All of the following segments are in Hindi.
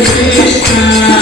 Krishna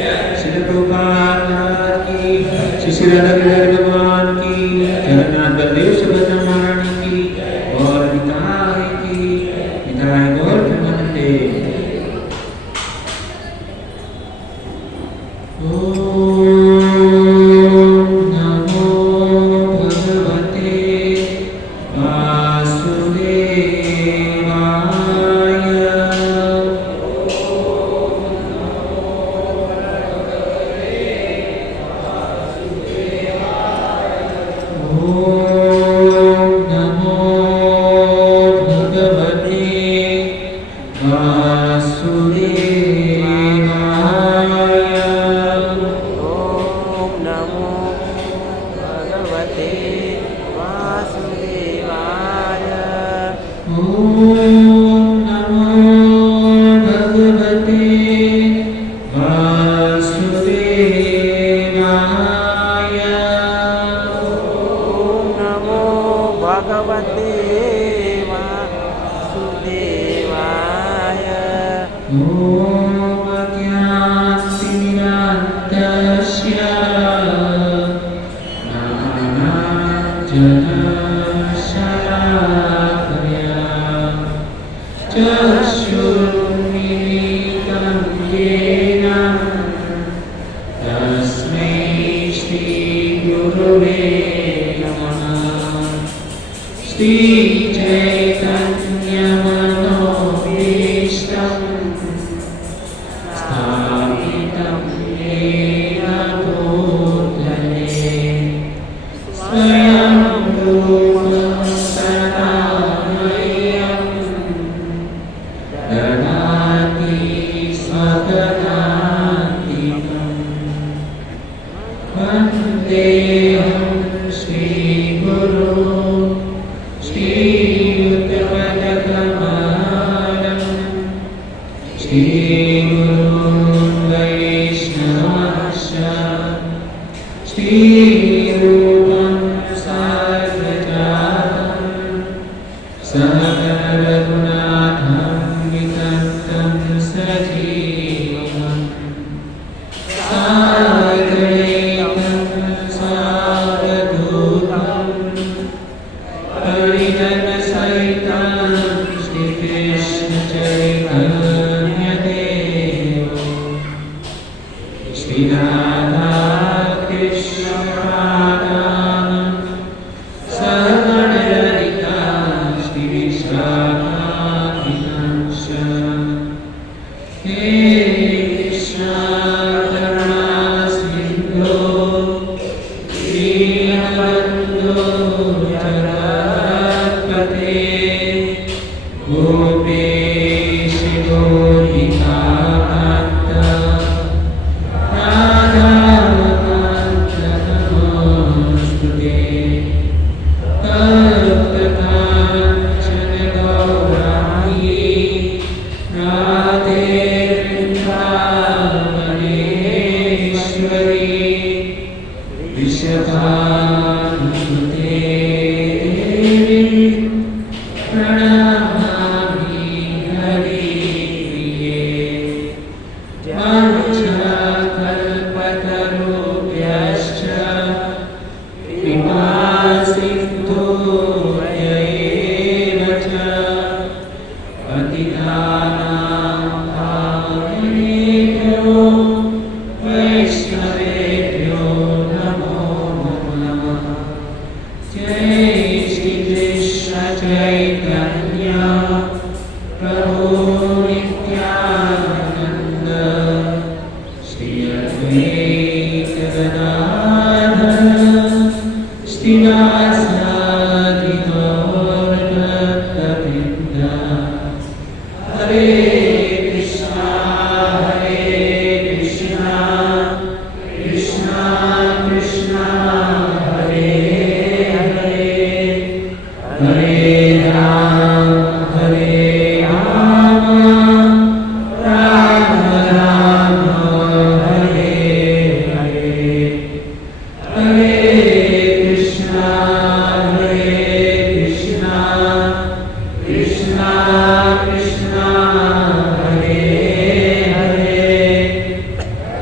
श्री प्रभुपाद महाराज की, श्री श्री राधा गिरिधर भगवान की, जगन्नाथ बलदेव सुभद्रा महारानी की, और निताई की, निताई गौर प्रेमानंदे।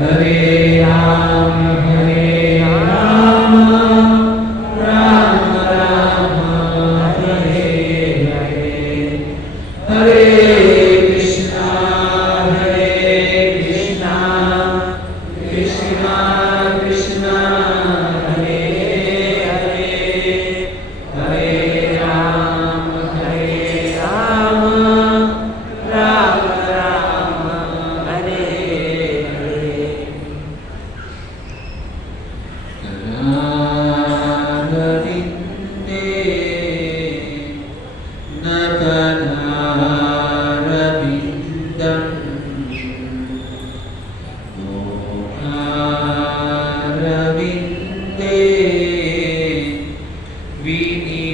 हरे राम राम राम हरे हरे, हरे कृष्णा कृष्णा कृष्णा हरे हरे, हरे राम राम राम हरे हरे। नारविन्दे नतनारविन्दम् मोहारविन्दे विनिवेशयन्तम्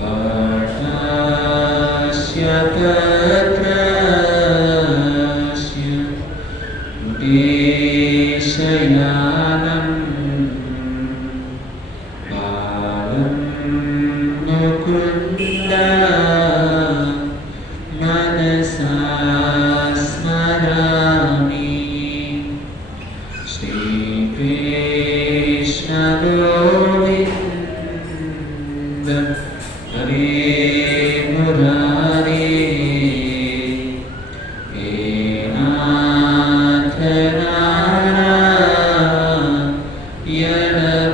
वातास्य तत्रस्य मुदेशयानम् बालं मुकुन्द मनसा स्मरामि। श्रीकृष्ण गोविन्द हरे मुरारे, हे नाथ नारायण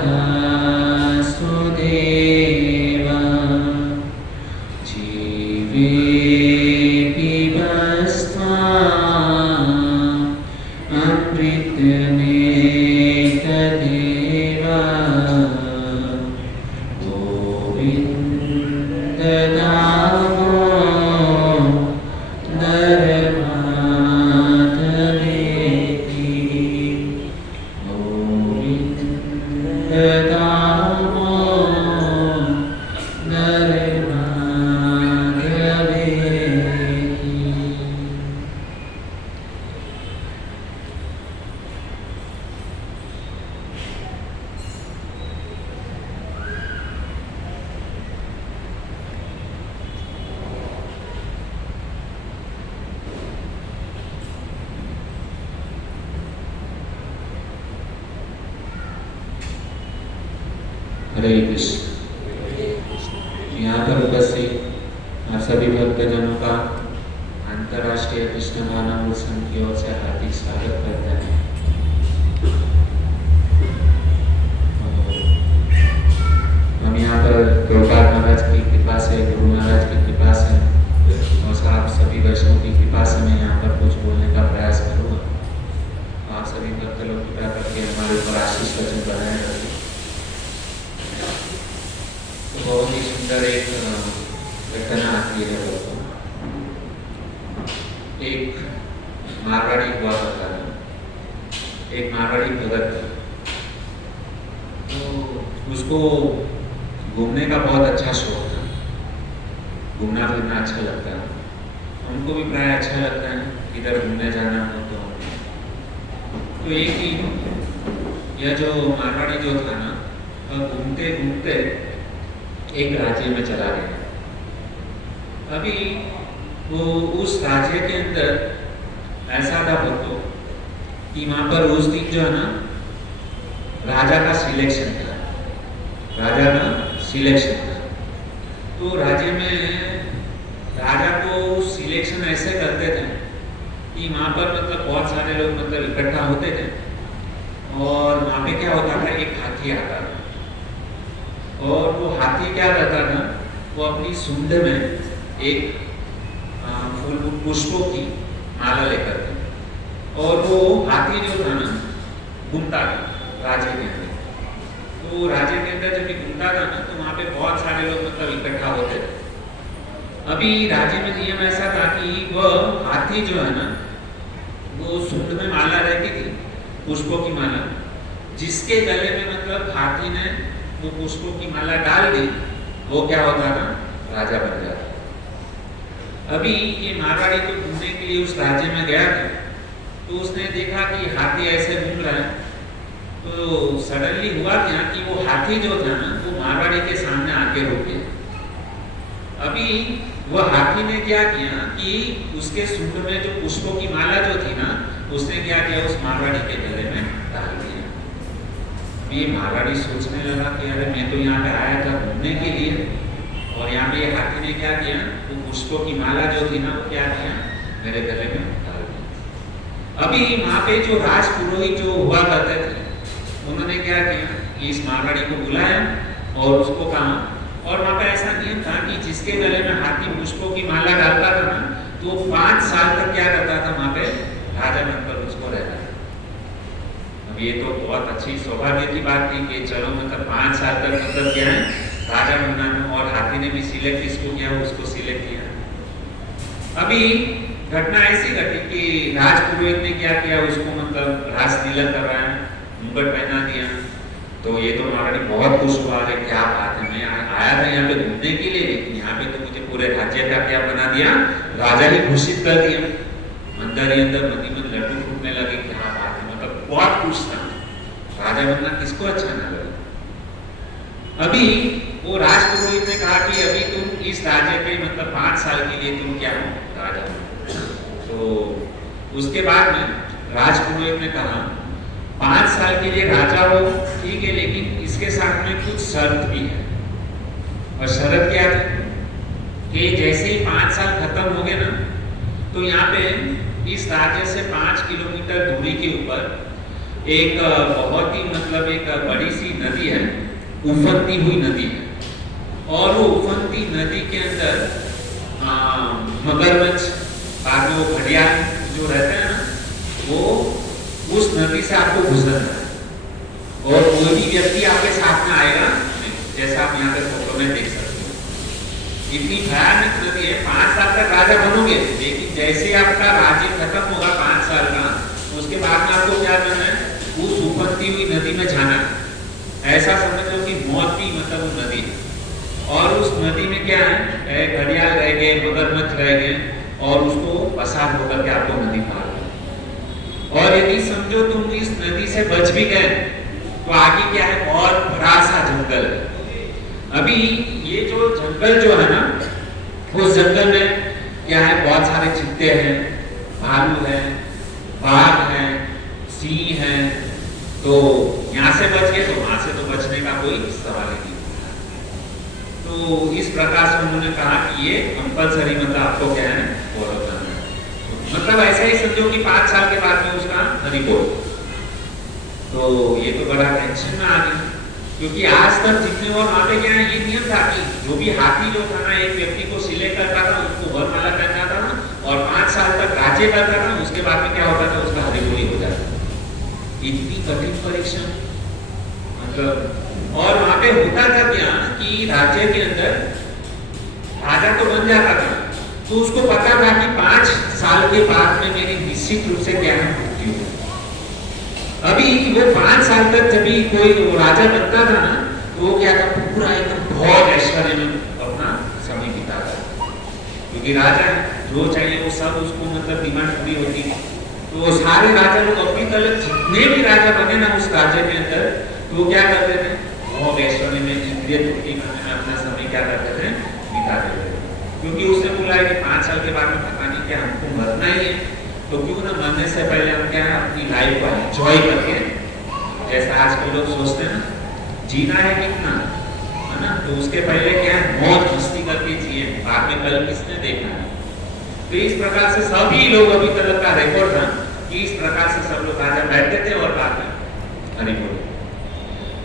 वासुदेव, जीवेऽपि भस्माम् अमृतमेतदेव, गोविन्द नामो नरमाधवेति, गोविन्द नामो नरमाधवेति। हरे कृष्ण। यहाँ पर उपस्थित आप सभी भक्तजनों का अंतर्राष्ट्रीय कृष्ण भावनामृत संघ की ओर से हार्दिक स्वागत करते हैं। हम यहाँ पर प्रभुपाद महाराज की कृपा से, गुरु महाराज की कृपा से और आप सभी वैष्णव की कृपा से मैं यहाँ पर कुछ बोलने का प्रयास करूँगा। आप सभी भक्त लोग कृपा करके हमारे ऊपर आशीष वचन बनाए रखें। तो बहुत ही सुंदर एक घटना आती है दोस्तों। एक मारवाड़ी हुआ करता था, एक मारवाड़ी भगत था। तो उसको घूमने का बहुत अच्छा शौक था, घूमना फिरना अच्छा लगता है। हमको भी प्राय अच्छा लगता है इधर घूमने जाना हो तो एक ही यह जो मारवाड़ी जो था ना, घूमते घूमते एक राज्य में चला गया। अभी वो उस राज्य के अंदर ऐसा था भक्तों कि वहां पर उस दिन जो है ना राजा का सिलेक्शन था, राजा का सिलेक्शन था। तो राज्य में राजा को सिलेक्शन ऐसे करते थे कि वहां पर मतलब बहुत सारे लोग मतलब इकट्ठा होते थे और वहां पे क्या होता था, एक हाथी आता था और वो हाथी क्या रहता था, वो अपनी सूंड में एक फूल पुष्पों की माला लेकर थे और वो हाथी जो था ना घूमता था राज्य के अंदर। तो राज्य के अंदर जब घूमता था ना तो वहाँ पे बहुत सारे लोग मतलब इकट्ठा होते थे। अभी राज्य में नियम ऐसा था कि वह हाथी जो है ना वो सूंड में माला रहती थी, पुष्पों की माला, जिसके गले में मतलब हाथी ने वो पुष्पों की माला डाल दी, वो क्या होता था, राजा बन जाता। अभी ये मारवाड़ी को घूमने के लिए उस राज्य में गया था तो उसने देखा कि हाथी ऐसे घूम रहा है। तो सडनली हुआ क्या कि वो हाथी जो था ना वो मारवाड़ी के सामने आके रुक गया। अभी वो हाथी ने क्या किया कि उसके सूंड में जो पुष्पों की माला जो थी ना, उसने क्या किया, उस मारवाड़ी के गले में डाल दिया। ये मारवाड़ी सोचने लगा कि अरे मैं तो यहाँ पे आया था घूमने के लिए, और यहाँ पे ये हाथी ने क्या किया, वो पुष्पों की माला जो थी ना, वो क्या किया, मेरे गले में डाल दिया। अभी वहाँ पे जो राज पुरोहित जो हुआ करते थे, उन्होंने क्या किया, इस मारवाड़ी को बुलाया और उसको कहा, और वहाँ पे ऐसा नियम था कि जिसके गले में हाथी पुष्पों की माला डालता था ना, तो 5 साल तक क्या करता था, वहाँ पे राजा बनकर उसको रहता था। अब ये तो बहुत अच्छी सौभाग्य की बात थी कि चलो मतलब 5 साल तक मतलब क्या है, राजा बनना है, और हाथी ने भी सिलेक्ट किसको किया, उसको सिलेक्ट किया। अभी घटना ऐसी घटी कि राज पुरोहित ने क्या किया, उसको मतलब राज तिलक करवाया, मुकुट पहना दिया। तो ये तो मारवाड़ी बहुत खुश हुआ, है क्या बात है, मैं आया था यहाँ पे घूमने के लिए, लेकिन यहाँ पे तो मुझे पूरे राज्य का क्या बना दिया, राजा ही घोषित कर दिया। अंदर ही अंदर मनी मन लड्डू फूटने लगे, क्या बात है, मतलब बहुत खुश था। राजा बनना किसको अच्छा ना लगे। अभी वो राज पुरोहित ने कहा कि अभी तुम इस राज्य के मतलब 5 साल के लिए तुम क्या हो, राजा हो। तो उसके बाद में राज पुरोहित ने कहा 5 साल के लिए राजा हो, ठीक है, लेकिन इसके साथ में कुछ शर्त भी है। और शर्त क्या थी कि जैसे ही 5 साल खत्म हो गए ना, तो यहाँ पे इस राज्य से 5 किलोमीटर दूरी के ऊपर एक बहुत ही मतलब एक बड़ी सी नदी है, उफनती हुई नदी है, और वो उफनती नदी के अंदर मगरमच्छ, बाद में वो घड़ियाल जो रहते हैं ना, वो उस नदी से आपको गुजरना है, और कोई भी व्यक्ति आपके साथ में आएगा, जैसा आप यहाँ पे फोटो में देख सकते हो। इतनी भयानक नदी है, 5 साल तक राजा बनोगे, लेकिन जैसे आपका राज्य खत्म होगा 5 साल का, उसके बाद में आपको क्या करना है, उस उफनती हुई नदी में जाना है। ऐसा समझ लो कि मौत भी मतलब वो नदी है, और उस नदी में क्या है, घड़ियाल रह गए, मगरमच्छ रह गए, और उसको पसार होकर के आपको नदी पार करना। और यदि समझो तुम इस नदी से बच भी गए, तो आगे क्या है, बहुत बड़ा सा जंगल है। अभी ये जो जंगल जो है ना, उस जंगल में क्या है, बहुत सारे चित्ते हैं, भालू है, बाघ है, सिंह है। तो यहाँ से बच गए, तो वहां से तो बचने का कोई सवाल ही नहीं। तो इस प्रकार से उन्होंने कहा कि ये कंपलसरी मतलब आपको क्या है, फॉलो करना है। मतलब ऐसा ही समझो कि 5 साल के बाद में उसका रिपोर्ट। तो ये तो बड़ा टेंशन में आ गया, क्योंकि आज तक जितने और वहाँ पे क्या है, ये नियम था कि जो भी हाथी जो था ना, एक व्यक्ति को सिलेक्ट करता था, उसको वरमाला पहनना था ना, और 5 साल तक राज्य करता था, उसके बाद में क्या होता था, उसका हरिबोली हो जाता था। इतनी कठिन परीक्षा मतलब। और वहां पे होता था क्या कि राज्य के अंदर राजा तो बन जाता था, तो उसको पता था कि 5 साल के बाद में मेरी निश्चित रूप से क्या है, मृत्यु है। अभी वो 5 साल तक जब भी कोई राजा बनता था ना, तो वो क्या था, पूरा एकदम बहुत ऐश्वर्य में अपना समय बिताता, क्योंकि राजा जो चाहिए वो सब उसको मतलब डिमांड पूरी होती है। तो सारे राजा लोग अपनी तरफ, जितने भी राजा बने ना उस राज्य के अंदर, तो वो क्या करते थे, बहुत ऐश्वर्य में, इंद्रिय तृप्ति करने में अपना समय क्या करते थे, बिता देते थे। क्योंकि उसने बोला है कि 5 साल के बाद में पता नहीं क्या हमको मरना ही है, तो क्यों ना मरने से पहले हम क्या है, अपनी लाइफ को एंजॉय करके, जैसा आजकल लोग सोचते हैं ना, जीना है कितना, है ना, तो उसके पहले क्या है, मौज मस्ती करके जिए, बाद में कल किसने देखना है। तो इस प्रकार से सभी लोग अभी तक का रिकॉर्ड था कि इस प्रकार से सब लोग राजा बैठते थे और बाद में हरिबोल।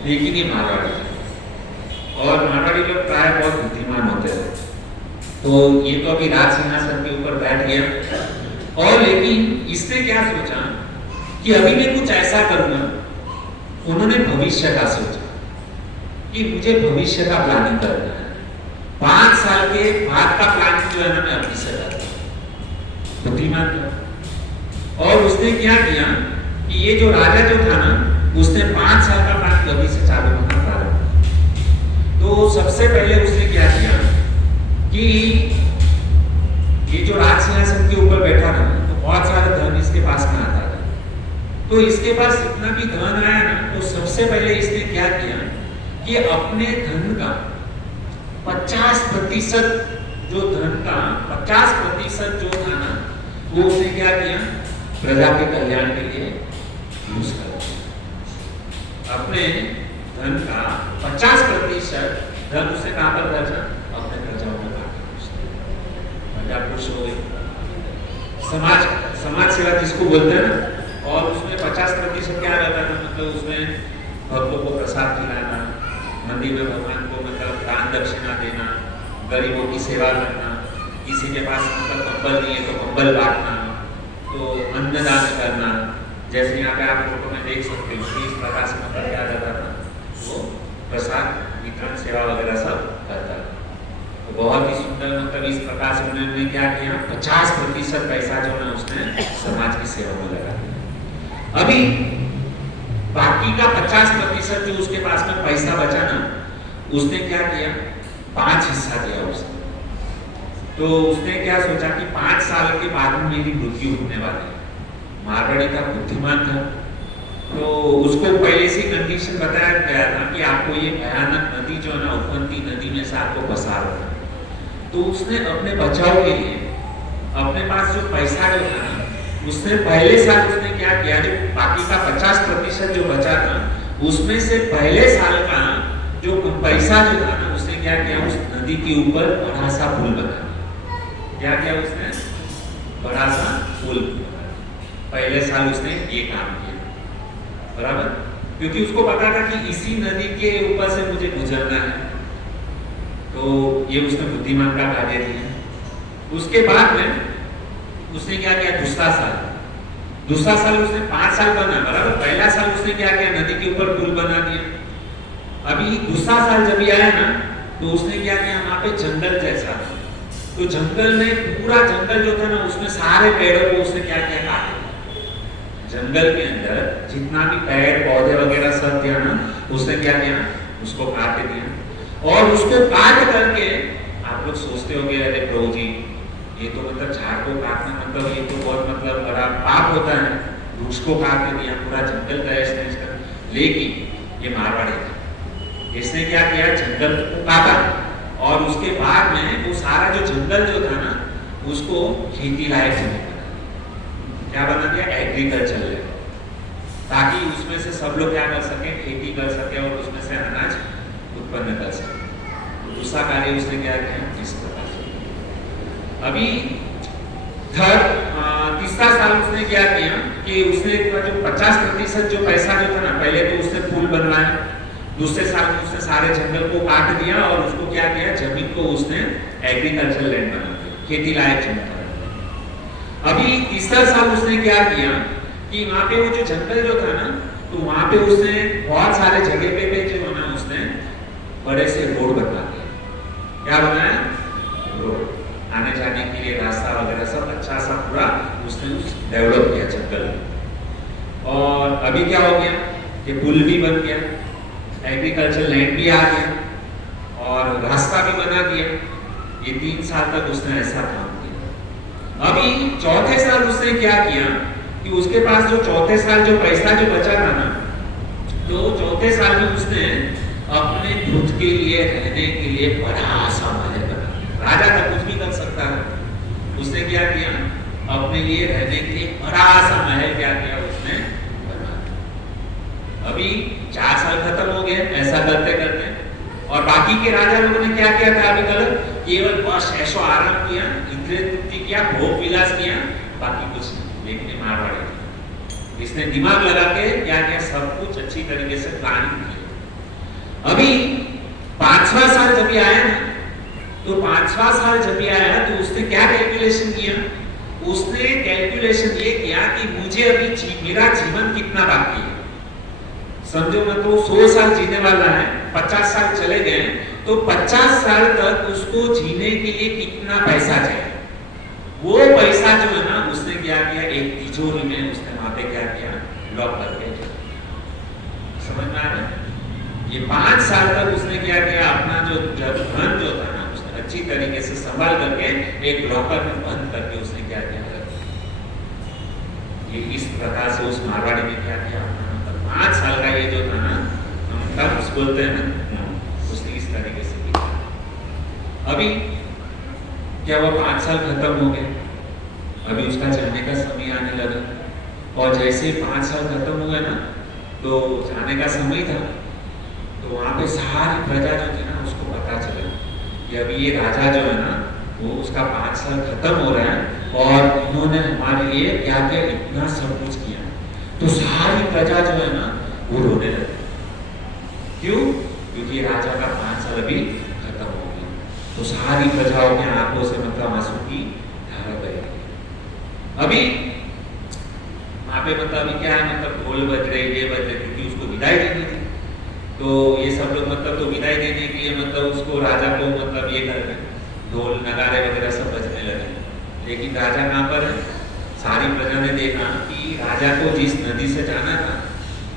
लेकिन ये मारवाड़ी, और मारवाड़ी लोग प्राय बहुत बुद्धिमान होते थे, तो ये तो अभी राज सिंहासन के ऊपर बैठ गया, और लेकिन इसने क्या सोचा कि अभी मैं कुछ ऐसा करूंगा। उन्होंने भविष्य का सोचा कि मुझे भविष्य का प्लानिंग करना है, 5 साल के बाद का प्लानिंग जो है ना, मैं अभी से करता हूं। बुद्धिमान था। और उसने क्या किया कि ये जो राजा जो था ना, उसने 5 साल का प्लान कभी से चालू करना प्रारंभ। तो सबसे पहले उसने क्या किया कि ये जो राज सिंहासन के ऊपर बैठा था, तो बहुत सारा धन इसके पास में आता था। तो इसके पास इतना भी धन आया ना, तो सबसे पहले इसने क्या किया कि अपने धन का 50% जो धन का 50% जो था ना, वो उसने क्या किया, प्रजा के कल्याण के लिए यूज कर दिया। अपने धन का 50% धन उसने कहां पर खर्चा, अपने प्रजाओं में प्रजा खुश हो गई। समाज सेवा जिसको बोलते हैं ना, और उसमें 50% क्या रहता था, मतलब उसमें भक्तों को प्रसाद खिलाना, मंदिर में भगवान को मतलब दान दक्षिणा देना, गरीबों की सेवा करना, किसी के पास मतलब कंबल नहीं है तो कंबल बांटना, तो अन्नदान करना, जैसे यहाँ पे आप फोटो में देख सकते हो कि इस प्रकार से मतलब क्या रहता था, वो प्रसाद वितरण सेवा वगैरह सब करता था। तो बहुत ही सुंदर मतलब इस प्रकार से उन्होंने क्या किया, 50% पैसा जो है उसने समाज की सेवा में लगा दिया। अभी बाकी का 50% जो उसके पास में पैसा बचा ना, उसने क्या किया, 5 हिस्सा दिया उसने। तो उसने क्या सोचा कि 5 साल के बाद में मेरी मृत्यु होने वाली है। मारवाड़ी का बुद्धिमान था, तो उसको पहले से कंडीशन बताया गया था कि आपको ये भयानक नदी जो है ना, उफनती नदी में से आपको पसार होना। तो उसने अपने बचाव के लिए अपने पास जो पैसा जो था ना, उसने पहले साल उसने क्या किया, जो बाकी का 50% जो बचा था, उसमें से पहले साल का जो पैसा जो था ना, उसने क्या किया, उस नदी के ऊपर बड़ा सा पुल बना दिया। क्या किया उसने, बड़ा सा पुल। पहले साल उसने ये काम किया, बराबर, क्योंकि उसको पता था कि इसी नदी के ऊपर से मुझे गुजरना है। तो ये उसने बुद्धिमान का कार्य किया। उसके बाद में उसने क्या किया, दूसरा साल उसने 5 साल बना, बराबर। पहला साल उसने क्या किया, नदी के ऊपर पुल बना दिया। अभी दूसरा साल जब आया ना, तो उसने क्या किया, वहां पे जंगल जैसा था, तो जंगल में पूरा जंगल जो था ना, उसमें सारे पेड़ों को उसने क्या किया, काट दिया। जंगल के अंदर जितना भी पेड़ पौधे वगैरह सब थे ना, उसने क्या किया, उसको काट दिया। और उसको काट करके आप लोग सोचते होंगे, अरे प्रभु जी ये तो मतलब झाड़ को काटना मतलब ये तो बहुत मतलब बड़ा पाप होता है, उसको काट दिया, पूरा जंगल तहस नहस कर। लेकिन ये मारवाड़ी था, इसने क्या किया, जंगल को काटा और उसके बाद में वो सारा जो जंगल जो था ना, उसको खेती लायक जमीन बना दिया। क्या बना दिया, एग्रीकल्चर लैंड, ताकि उसमें से सब लोग क्या कर सके, खेती कर सके और उसमें से अनाज उत्पन्न कर सके। तो दूसरा कार्य उसने क्या किया, इस प्रकार से। अभी तीसरा साल उसने क्या किया कि उसने जो 50% जो पैसा जो था ना, पहले तो उसने पुल बनवाया, दूसरे साल में उसने सारे जंगल को काट दिया और उसको क्या किया, जमीन को उसने एग्रीकल्चर लैंड बना दिया, खेती लायक जमीन बना दिया। अभी तीसरा साल उसने क्या किया कि वहां पे वो जो जंगल जो था ना, तो वहां पे उसने बहुत सारे जगह पे जो है ना, उसने बड़े से रोड बना दिया। क्या बनाया, रोड, आने जाने के लिए रास्ता वगैरह सब अच्छा सा पूरा उसने डेवलप किया जंगल में। और अभी क्या हो गया कि पुल भी बन गया, एग्रीकल्चर लैंड भी आ गया और रास्ता भी बना दिया। ये 3 साल तक उसने ऐसा काम किया। अभी चौथे साल उसने क्या किया कि उसके पास जो चौथे साल जो पैसा जो बचा था ना, तो चौथे साल में उसने अपने खुद के लिए रहने के लिए बड़ा सा महल बना। राजा तो कुछ भी कर सकता है, उसने क्या किया, अपने लिए रहने के लिए बड़ा सा महल क्या किया उसने बना। अभी 4 साल खत्म हो गए ऐसा करते करते, और बाकी के राजा लोगों ने क्या किया था, अभी कल केवल बस ऐशो आराम किया, इंद्रिय तृप्ति किया, भोग विलास किया, बाकी कुछ नहीं। लेकिन मारवाड़ी इसने दिमाग लगा के क्या किया, सब कुछ अच्छी तरीके से प्लानिंग किया। अभी 5वां साल जब आया ना, तो 5वां साल जब आया तो उसने क्या कैलकुलेशन किया, उसने कैलकुलेशन ये किया कि मुझे अभी मेरा जीवन कितना बाकी है। समझो मैं तो 100 साल जीने वाला है, 50 साल चले गए, तो 50 साल तक उसको जीने के लिए कितना पैसा चाहिए। वो पैसा जो है ना, उसने क्या किया, एक तिजोरी में उसने वहां पे क्या किया, लॉक करके। समझ में आ रहा है? ये 5 साल तक उसने क्या किया, अपना जो धन जो था ना, उसने अच्छी तरीके से संभाल करके एक लॉकर में बंद करके उसने क्या किया, ये इस प्रकार से उस मारवाड़ी में क्या किया, 5 साल का ये जो था ना, हम तब बोलते हैं ना, उसने इस तरीके से किया। अभी क्या वो 5 साल खत्म हो गए? अभी उसका जाने का समय आने लगा, और जैसे 5 साल खत्म हुए ना, तो जाने का समय था, तो वहाँ पे सारी प्रजा जो थी ना, उसको पता चला कि अभी ये राजा जो है ना, वो उसका 5 साल खत्म हो रहा है, और इन्होंने हमारे लिए क्या क्या इतना सब कुछ किया। तो सारी प्रजा जो है ना, वो रोने लगी। क्यों? क्योंकि राजा का 5 साल अभी खत्म हो गया। तो सारी प्रजाओं के आंखों से मतलब आंसू की धारा बह गई। अभी वहाँ पे मतलब अभी क्या है, मतलब ढोल बज रहे, ये बज रहे, क्योंकि उसको विदाई देनी थी। तो ये सब लोग मतलब तो विदाई देने के लिए मतलब उसको राजा को मतलब ये कर रहे, ढोल नगाड़े वगैरह सब बजने लगे। लेकिन राजा कहाँ पर है? सारी प्रजा ने देखा कि राजा को जिस नदी से जाना था,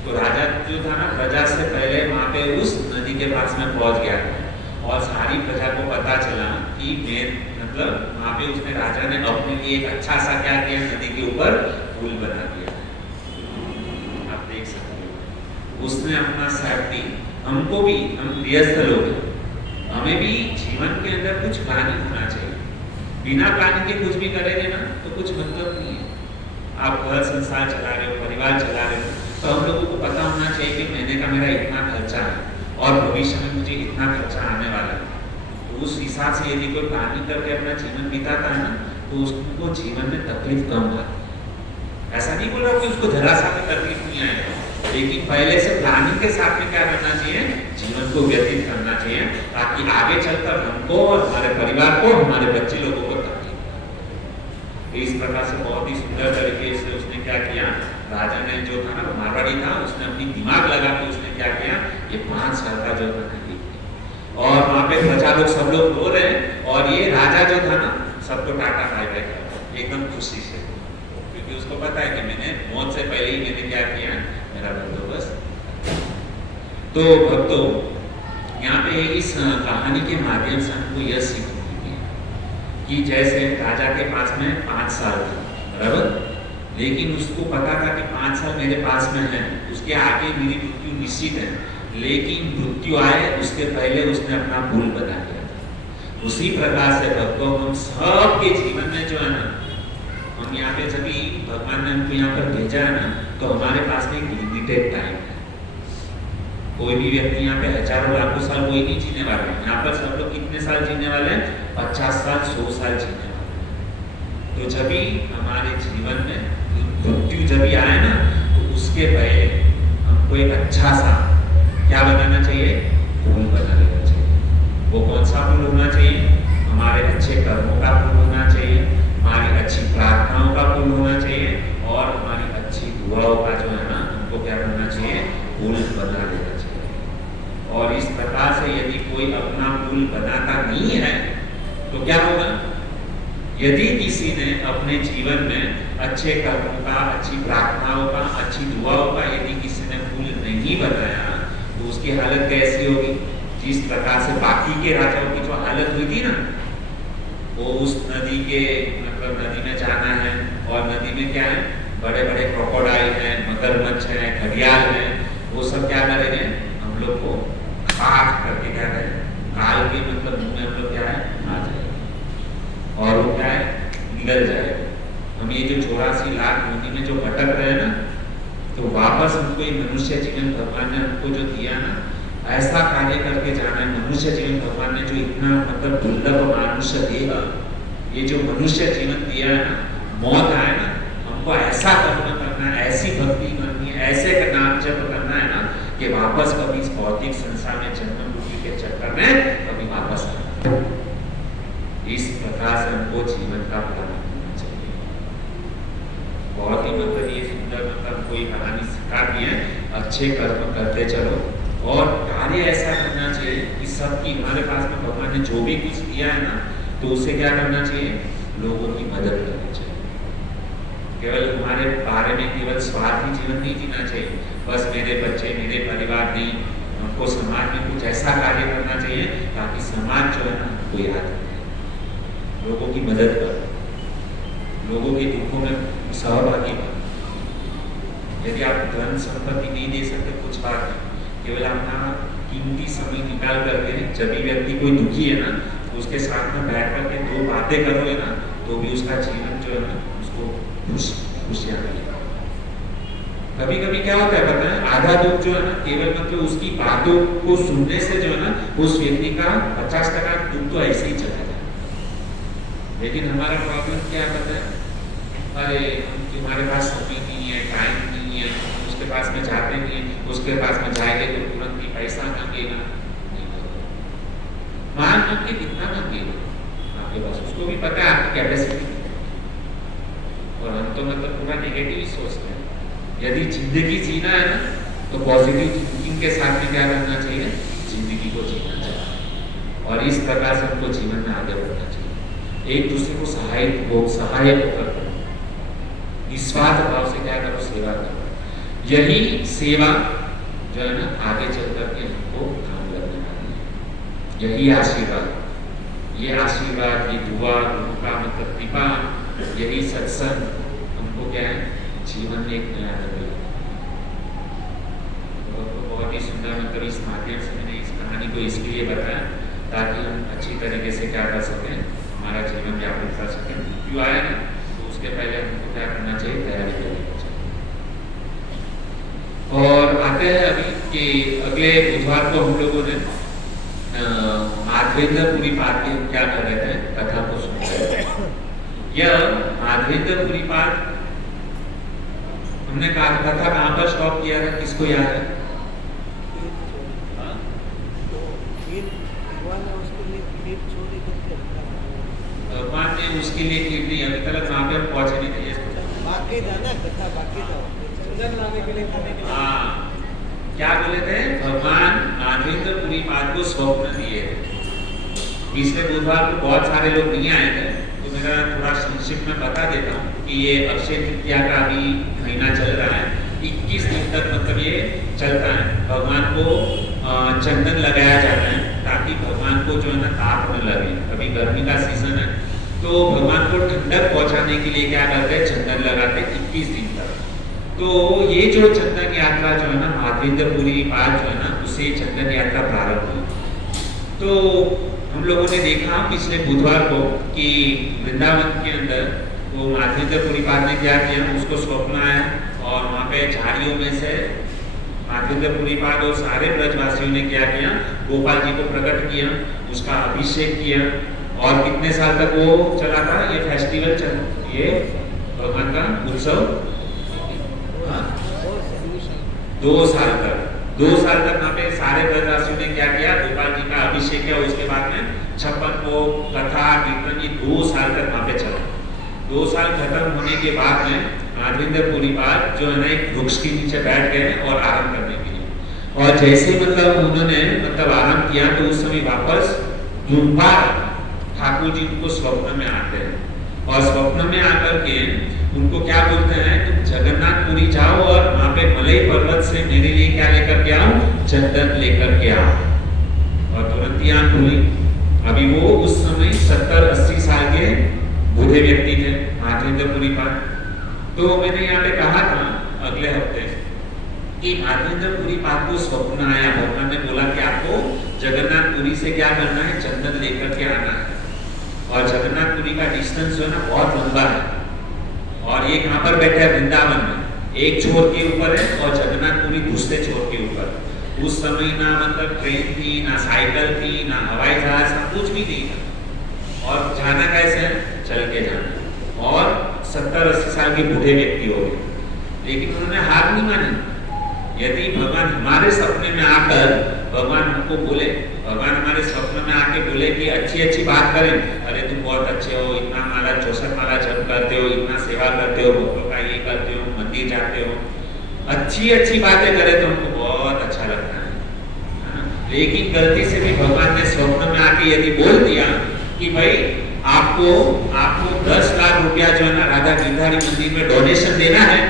तो राजा जो था ना, प्रजा से पहले वहाँ पे उस नदी के पास में पहुँच गया, और सारी प्रजा को पता चला कि मतलब वहाँ पे उसने राजा ने अपने लिए एक अच्छा सा क्या किया, नदी के ऊपर पुल बना दिया। आप देख सकते हो, उसने अपना सेफ्टी, हमको भी, हम गृहस्थ लोग हैं, हमें भी जीवन के अंदर कुछ प्लानिंग होना चाहिए। बिना प्लानिंग के कुछ भी करेंगे ना, तो कुछ मतलब नहीं है। आप घर संसार चला रहे हो, परिवार चला रहे हो, तो हम लोगों को पता होना चाहिए कि महीने का मेरा इतना खर्चा है, और भविष्य में मुझे इतना खर्चा आने वाला है। तो उस हिसाब से यदि कोई प्लानिंग करके अपना जीवन बिताता है ना, तो उसको जीवन में तकलीफ कम आती है। ऐसा नहीं बोल रहा कि उसको जरा सा भी तकलीफ नहीं आएगा, लेकिन पहले से प्लानिंग के साथ में क्या करना चाहिए, जीवन को व्यतीत करना चाहिए, ताकि आगे चलकर हमको और हमारे परिवार को, हमारे बच्चे लोगों को तकलीफ ना। इस प्रकार से बहुत ही सुंदर तरीके से उसने क्या किया, राजा ने जो था ना, मारवाड़ी था, उसने अपनी दिमाग लगा के उसने क्या किया, ये 5 साल का जो था, और वहाँ पे प्रजा लोग सब लोग रो रहे हैं, और ये राजा जो था ना, सबको टाटा बाय बाय कर रहा है एकदम खुशी से, क्योंकि उसको पता है कि मैंने मौत से पहले ही मैंने क्या किया, मेरा बंदोबस्त। तो भक्तों, यहाँ पे इस कहानी के माध्यम से हमको यह सीख मिलती है कि जैसे राजा के पास में 5 साल था, बराबर, लेकिन उसको पता था कि 5 साल मेरे पास में है, उसके आगे मेरी मृत्यु निश्चित है, लेकिन मृत्यु आए उसके पहले उसने अपना पुल बना लिया था। उसी प्रकार से भक्तों, हम सब के जीवन में जो है ना, हम यहाँ पे जब भगवान ने हमको यहाँ पर भेजा है ना, तो हमारे पास में एक लिमिटेड टाइम है। कोई भी व्यक्ति यहाँ पे हजारों लाखों साल कोई नहीं जीने वाले हैं। यहाँ पर सब लोग कितने साल जीने वाले हैं? 50 साल, 100 साल जीने वाले हैं। तो जब भी हमारे जीवन में मृत्यु जब भी आए ना, तो उसके पहले हमको एक अच्छा सा क्या बनाना चाहिए, पुल बना लेना चाहिए। वो कौन सा पुल होना चाहिए? हमारे अच्छे कर्मों का पुल होना चाहिए, हमारी अच्छी प्रार्थनाओं का पुल होना चाहिए, और हमारी अच्छी दुआओं का जो है ना, हमको क्या करना चाहिए, पुल बना लेना चाहिए। और इस प्रकार से यदि कोई अपना पुल बनाता नहीं है, तो क्या होगा? यदि किसी ने अपने जीवन में अच्छे कर्मों का, अच्छी प्रार्थनाओं का, अच्छी दुआओं का यदि किसी ने पुल नहीं बनाया, तो उसकी हालत कैसी होगी? जिस प्रकार से बाकी के राजाओं की जो हालत हुई थी ना, वो उस नदी के मतलब नदी में जाना है, और नदी में क्या है, बड़े बड़े क्रोकोडाइल हैं, मगरमच्छ हैं, घड़ियाल हैं, वो सब क्या करेंगे, हम लोग को काट करके क्या करें, काल के मतलब मुंह में हम लोग क्या है, आ जाए, और वो क्या है, निगल जाए। हम ये जो 84 लाख नदी में जो भटक रहे हैं ना, तो वापस हमको ये मनुष्य जीवन भगवान ने हमको जो दिया ना, ऐसा कार्य करके जाना है। मनुष्य जीवन भगवान ने जो इतना मतलब दुर्लभ मनुष्य देह, ये जो मनुष्य जीवन दिया है ना, मौत आए ना, हमको ऐसा कर्म करना है, ऐसी भक्ति करनी है, ऐसे नाम जप करना है ना, कि वापस कभी इस भौतिक संसार में जन्म मृत्यु के चक्कर में कभी वापस आना। इस प्रकार से हमको जीवन का पालन करना चाहिए। बहुत ही मतलब ये सुंदर मतलब कोई कहानी सिखाती है, अच्छे कर्म करते चलो, और कार्य ऐसा करना चाहिए कि सबकी, हमारे पास में भगवान ने जो भी कुछ दिया है ना, तो उसे क्या करना चाहिए, लोगों की मदद करनी चाहिए। केवल हमारे बारे में केवल स्वार्थी जीवन नहीं जीना चाहिए, बस मेरे बच्चे, मेरे परिवार नहीं, हमको समाज में कुछ ऐसा कार्य करना चाहिए ताकि समाज जो है ना, हमको याद रखे, लोगों की मदद कर, लोगों के दुखों में सहभागी बन। यदि आप धन संपत्ति नहीं दे सकते, कुछ बात नहीं, केवल अपना कीमती समय निकाल करके, जब भी व्यक्ति कोई दुखी है ना, उसके साथ में बैठ करके दो बातें करोगे ना तो भी उसका जीवन जो है ना उसको खुशियाँ मिलेगी। कभी कभी क्या होता है पता है, आधा दुख जो है ना केवल मतलब उसकी बातों को सुनने से जो है ना उस व्यक्ति का 50% दुख तो ऐसे ही चला जाए। लेकिन हमारा प्रॉब्लम क्या पता है, अरे तुम्हारे पास समय नहीं है, टाइम नहीं है, उसके पास में जाते नहीं है, उसके पास में जाएंगे तो तुरंत ही पैसा मांगेगा। मांग के कितना मांगेगा आपके पास, उसको भी पता है आपकी कैपेसिटी। और हम तो मतलब पूरा नेगेटिव ही सोचते हैं। यदि जिंदगी जीना है ना तो पॉजिटिव थिंकिंग के साथ में क्या करना चाहिए, जिंदगी को जीना चाहिए। और इस प्रकार से हमको जीवन में आगे बढ़ना चाहिए। एक दूसरे को सहायक होकर निस्वार्थ भाव से क्या करो, सेवा करो। यही सेवा जो है ना आगे चल करके हमको काम लगने वाली है। यही आशीर्वाद, ये आशीर्वाद, ये दुआ, गुरु का मतलब कृपा, यही सत्संग हमको क्या है जीवन में एक नया रंग। तो बहुत ही सुंदर मतलब इस माध्यम से मैंने इस कहानी को इसलिए बताया ताकि हम अच्छी तरीके से क्या कर सकें, हमारा जीवन यापन कर सकें। क्यों आया ना तो उसके पहले हमको क्या करना चाहिए, तैयारी करनी चाहिए। और आते हैं अभी कि अगले बुधवार को हम लोगों ने माधवेंद्रपुरी पाठ में क्या कर रहे थे, कथा को सुन रहे थे। यह माधवेंद्रपुरी पाठ हमने कथा कहाँ पर स्टॉप किया था, किसको याद है? भगवान ने उसके लिए कीर्ति अभी तक वहाँ पे पहुँचे नहीं थे। बाकी था ना कथा, बाकी था चंदन लाने के लिए, खाने के लिए। हाँ, क्या बोले थे, भगवान माधवेंद्रपुरी पाठ को स्वप्न दिए थे। पिछले बुधवार को बहुत सारे लोग नहीं आए थे तो मेरा थोड़ा संक्षिप्त में बता देता हूँ कि ये अक्षय तृतीया का अभी महीना चल रहा है। 21 दिन तक मतलब ये चलता है। भगवान को चंदन लगाया जाता है ताकि भगवान को जो है ना ताप न लगे। अभी गर्मी का सीजन है तो भगवान को ठंडक पहुंचाने के लिए क्या करते हैं, चंदन लगाते हैं 21 दिन तक। तो ये जो चंदन यात्रा जो है ना माधवेंद्रपुरी पाठ जो है ना उससे चंदन यात्रा प्रारंभ हुई। तो हम लोगों ने देखा पिछले बुधवार को कि वृंदावन के अंदर वो माधवेंद्रपुरी पाठ ने क्या किया, उसको स्वप्न आया और वहाँ पे झाड़ियों में से माधवेंद्रपुरी पाठ और सारे ब्रजवासियों ने क्या किया, गोपाल जी को प्रकट किया, उसका अभिषेक किया। और कितने साल तक वो चला था ये फेस्टिवल, ये भगवान का उत्सव? 2 साल तक। 2 साल तक वहाँ पे सारे ब्रजवासियों ने क्या किया, गोपाल जी का अभिषेक किया। उसके बाद में 56 भोग, कथा, कीर्तन, ये 2 साल तक वहाँ पे चला। 2 साल खत्म होने के बाद में माधवेंद्रपुरी पाठ जो है ना एक वृक्ष के नीचे बैठ गए और आराम करने के लिए। और जैसे मतलब उन्होंने मतलब आराम किया तो उस समय वापस दोबारा ठाकुर जी उनको स्वप्न में आते हैं और स्वप्न में आकर के उनको क्या बोलते हैं, तुम जगन्नाथपुरी जाओ और वहाँ पे मलई पर्वत से मेरे लिए क्या लेकर के आओ, चंदन लेकर के आओ। और तुरंत ही आंख खुली। अभी वो उस समय 70-80 साल के बूढ़े व्यक्ति थे माधवेंद्रपुरी पाठ। तो मैंने यहाँ पे कहा था अगले हफ्ते कि माधवेंद्रपुरी पाठ को स्वप्न आया, भगवान ने बोला कि आपको जगन्नाथपुरी से क्या करना है, चंदन लेकर के आना है। और जगन्नाथपुरी का डिस्टेंस जो है ना बहुत लंबा है और ये कहाँ पर बैठा है, वृंदावन में, एक छोर के ऊपर है और जगन्नाथपुरी दूसरे छोर के ऊपर। उस समय ना मतलब ट्रेन थी, ना साइकिल थी, ना हवाई जहाज, ना कुछ भी नहीं था। और जाना कैसे है, चल के जाना। और 70-80 साल के बूढ़े व्यक्ति हो गए, लेकिन उन्होंने हार नहीं मानी। यदि भगवान हमारे सपने में आकर भगवान हमको बोले, भगवान हमारे सपने में आके बोले कि अच्छी बात करें, अरे तुम बहुत अच्छे हो, इतना माला 64 माला जप करते हो, इतना सेवा करते हो, भक्तों का ये करते हो, मंदिर जाते हो, अच्छी बातें करें तो हमको बहुत अच्छा लगता है। लेकिन गलती से भी भगवान ने स्वप्न में आके यदि बोल दिया कि भाई आपको 10 लाख रुपया जो है ना राधा गिरधारी मंदिर में डोनेशन देना है,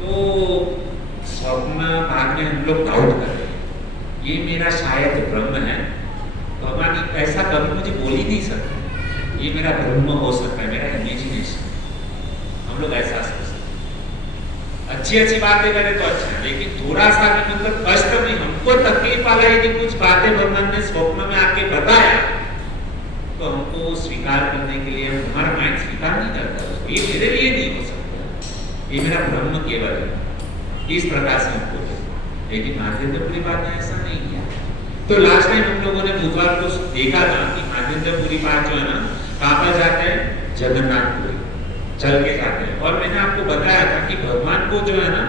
तो स्वप्न बाद में हम लोग डाउट कर रहे हैं, ये मेरा शायद भ्रम है, भगवान ऐसा कभी मुझे बोल ही नहीं सकता, ये मेरा भ्रम हो सकता है, मेरा इमेजिनेशन। हम लोग ऐसा सोचते हैं। अच्छी बातें करें तो अच्छा है, लेकिन थोड़ा सा भी मतलब कष्ट में हमको तकलीफ वाला यदि कुछ बातें भगवान ने स्वप्न में आके बताया स्वीकार करने के लिए हमारा माइंड स्वीकार नहीं करता उसको, ये मेरे लिए नहीं हो सकता, ये मेरा ब्रह्म केवल है, इस प्रकार से हम बोले। लेकिन माध्यमपुरी बात ने ऐसा नहीं किया। तो लास्ट टाइम हम लोगों ने बुधवार को देखा था कि माध्यमपुरी बात जो है ना कहाँ पर जाते हैं, जगन्नाथपुरी चल के जाते हैं। और मैंने आपको बताया था कि भगवान को जो है ना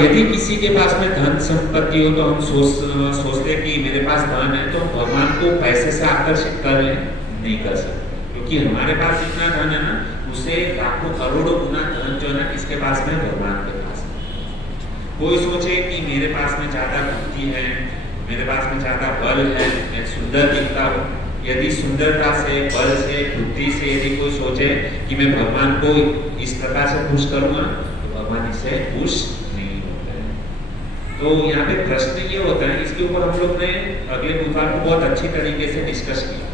यदि किसी के पास में धन संपत्ति हो तो हम सोचते हैं कि मेरे पास धन है तो हम भगवान को पैसे से आकर्षित कर ले, नहीं कर सकते, क्योंकि हमारे पास इतना धन है ना उसे लाखों करोड़ों गुना धन जो है ना किसके पास में, भगवान के पास में। कोई सोचे कि मेरे पास में ज्यादा बुद्धि है, मेरे पास में ज्यादा बल है, मैं सुंदर दिखता हूँ, यदि सुंदरता से, बल से, बुद्धि से यदि कोई सोचे कि मैं भगवान को इस प्रकार से खुश करूंगा तो भगवान इससे खुश नहीं होते हैं। तो यहाँ पे प्रश्न ये होता है, इसके ऊपर हम लोग ने अगले बुधवार को बहुत अच्छी तरीके से डिस्कस किया,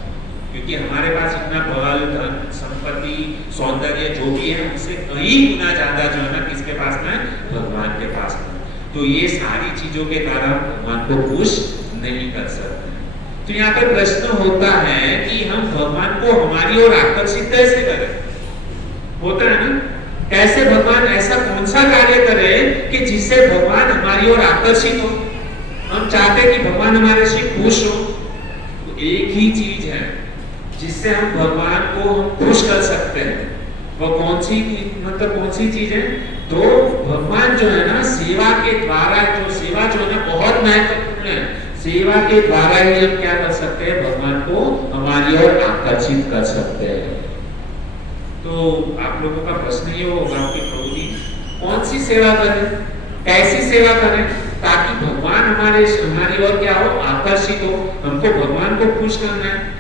क्योंकि हमारे पास इतना बल, धन, संपत्ति, सौंदर्य जो भी है उससे कई गुना ज्यादा जो है ना किसके पास में, भगवान के पास में। तो ये सारी चीजों के द्वारा भगवान को खुश नहीं कर सकते। तो यहाँ पे प्रश्न होता है कि हम भगवान को हमारी ओर आकर्षित कैसे करें? होता है ना, कैसे भगवान ऐसा कौन सा कार्य करें कि जिससे भगवान हमारी ओर आकर्षित हो? हम चाहते हैं कि भगवान हमारे से खुश हो। तो एक ही चीज है जिससे हम भगवान को हम खुश कर सकते हैं, वो कौन सी, मतलब कौन सी चीज है? तो भगवान जो है ना सेवा के द्वारा, जो सेवा जो है ना बहुत महत्वपूर्ण है, सेवा के द्वारा ही हम क्या कर सकते हैं, भगवान को हमारी ओर आकर्षित कर सकते हैं। तो आप लोगों का प्रश्न ये होगा कि प्रभु जी कौन सी सेवा करें, कैसी सेवा करें ताकि भगवान हमारी ओर क्या हो, आकर्षित हो। हमको भगवान को खुश करना है।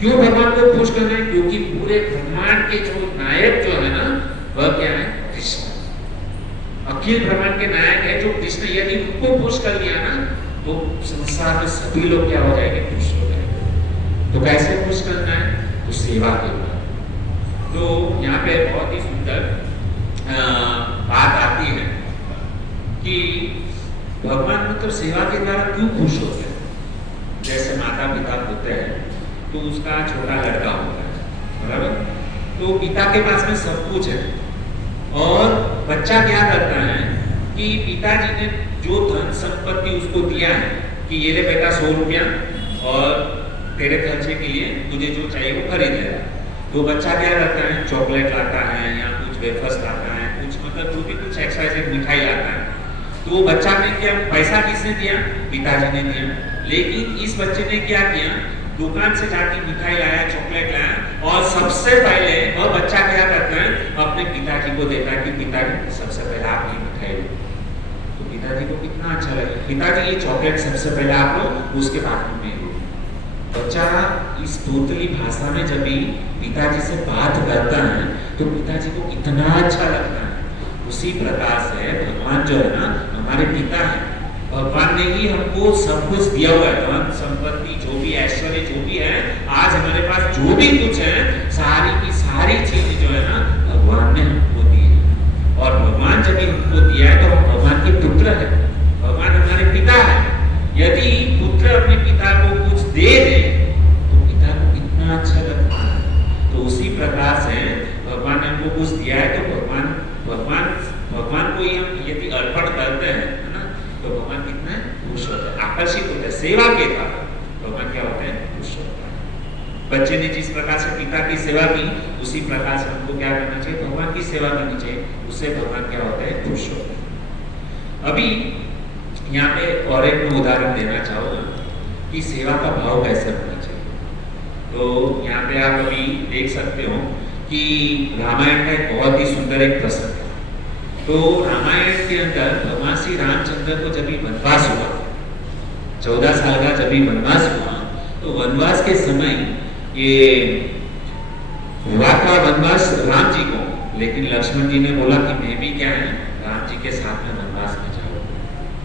क्यों भगवान को खुश करना है? क्योंकि पूरे ब्रह्मांड के जो नायक जो है ना वह क्या है, कृष्ण। अखिल ब्रह्मांड के नायक है जो कृष्ण। यदि उनको खुश कर लिया ना तो संसार में सभी लोग क्या हो जाएंगे, खुश हो जाएंगे। तो कैसे खुश करना है? तो सेवा के द्वारा। तो यहाँ पे बहुत ही सुंदर बात आती है कि भगवान मतलब सेवा के द्वारा क्यों खुश होते हैं। जैसे माता पिता होते हैं तो उसका छोटा लड़का होता है, बराबर, तो पिता के पास में सब कुछ है और बच्चा क्या करता है कि पिताजी ने जो धन संपत्ति उसको दिया है कि ये ले बेटा 100 रुपया और तेरे खर्चे के लिए तुझे जो चाहिए वो खरीद ले। तो बच्चा क्या करता है, चॉकलेट लाता है या कुछ वेफर्स लाता है, कुछ मतलब जो भी कुछ एक्सरसाइज मिठाई लाता है। तो बच्चा ने क्या, पैसा किसने दिया, पिताजी ने दिया। लेकिन इस बच्चे ने क्या किया, दुकान से जाके मिठाई लाया, चॉकलेट लाया और सबसे पहले वह बच्चा क्या करता है, अपने पिताजी को देता है कि पिताजी सबसे पहले आप ये मिठाई लो। तो पिताजी को कितना अच्छा लगे, पिताजी ये चॉकलेट सबसे पहले आप लो, उसके बाद में मैं लूं। बच्चा इस तोतली भाषा में जब भी पिताजी से बात करता है तो पिताजी को कितना अच्छा लगता है। उसी प्रकार से भगवान जो है ना हमारे पिता है। भगवान ने ही हमको सब कुछ दिया हुआ है, धन संपत्ति जो भी ऐश्वर्य जो भी है, आज हमारे पास जो भी कुछ है सारी की सारी चीज जो है ना भगवान ने हमको दी है। और भगवान जब हमको दिया है तो हम भगवान के पुत्र है, भगवान हमारे पिता है। यदि पुत्र अपने पिता को कुछ दे दे तो पिता को कितना अच्छा लगता है। तो उसी प्रकार से भगवान ने हमको कुछ दिया है तो भगवान को ही हम यदि अर्पण करते हैं ना तो भगवान कितना खुश होते हैं, आकर्षित होते हैं। सेवा के द्वारा भगवान क्या होते हैं, खुश होते हैं। बच्चे ने जिस प्रकार से पिता की सेवा की उसी प्रकार से हमको क्या करना चाहिए, भगवान की सेवा करनी चाहिए। उससे भगवान क्या होते हैं, खुश होते हैं। अभी यहाँ पे और एक मैं उदाहरण देना चाहूँगा कि सेवा का भाव कैसे होना चाहिए। तो यहाँ पे आप अभी देख सकते हो कि रामायण का एक बहुत ही सुंदर एक प्रसंग है। तो रामायण के अंदर भगवान श्री रामचंद्र को जब भी वनवास हुआ, 14 साल का जब भी वनवास हुआ, तो वनवास के समय ये हुआ था वनवास राम जी को, लेकिन लक्ष्मण जी ने बोला कि मैं भी क्या है राम जी के साथ में वनवास में जाऊँ,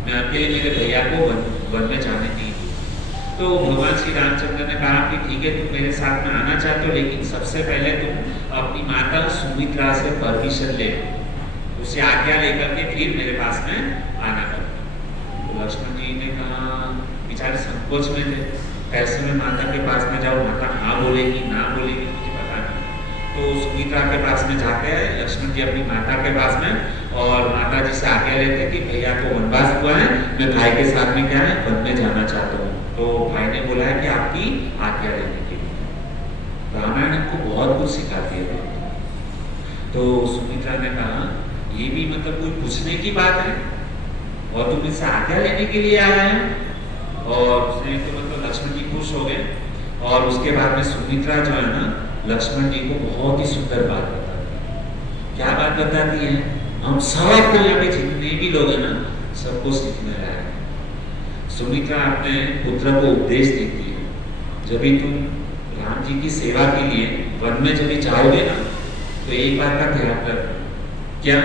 मैं अकेले मेरे भैया को वन में जाने नहीं दूँ। तो भगवान श्री रामचंद्र ने कहा कि ठीक है तुम मेरे साथ में आना चाहते हो, लेकिन सबसे पहले तुम अपनी माता सुमित्रा से परमिशन ले, उससे आज्ञा लेकर के फिर मेरे पास में आना कर। तो लक्ष्मण जी ने कहा, बेचारे संकोच में थे, ऐसे में माता के पास में जाओ, माता हाँ बोलेगी ना बोलेगी मुझे पता नहीं। तो सुमित्रा के पास में जाते हैं लक्ष्मण जी अपनी माता के पास में, और माता जी से आज्ञा लेते हैं कि भैया को वनवास हुआ है, मैं भाई के साथ में क्या है वन में जाना चाहता हूँ। तो भाई ने बोला है कि आपकी आज्ञा लेने के लिए। रामायण हमको बहुत कुछ सिखाती है। तो सुमित्रा ने कहा ये भी मतलब कोई पूछने की बात है और तुम इससे आज्ञा लेने के लिए आया है। और उसने तो मतलब लक्ष्मण जी खुश हो गए। और उसके बाद में सुमित्रा जो है ना लक्ष्मण जी को बहुत ही सुंदर बात बताती है। क्या बात बताती है? हम सबको यहाँ पे जितने भी लोग हैं ना सबको सीखने आए हैं। सुमित्रा अपने पुत्र को उपदेश देती है, जब भी तुम राम जी की सेवा के लिए वन में जब भी जाओगे ना तो एक बात का ध्यान रखना। क्या?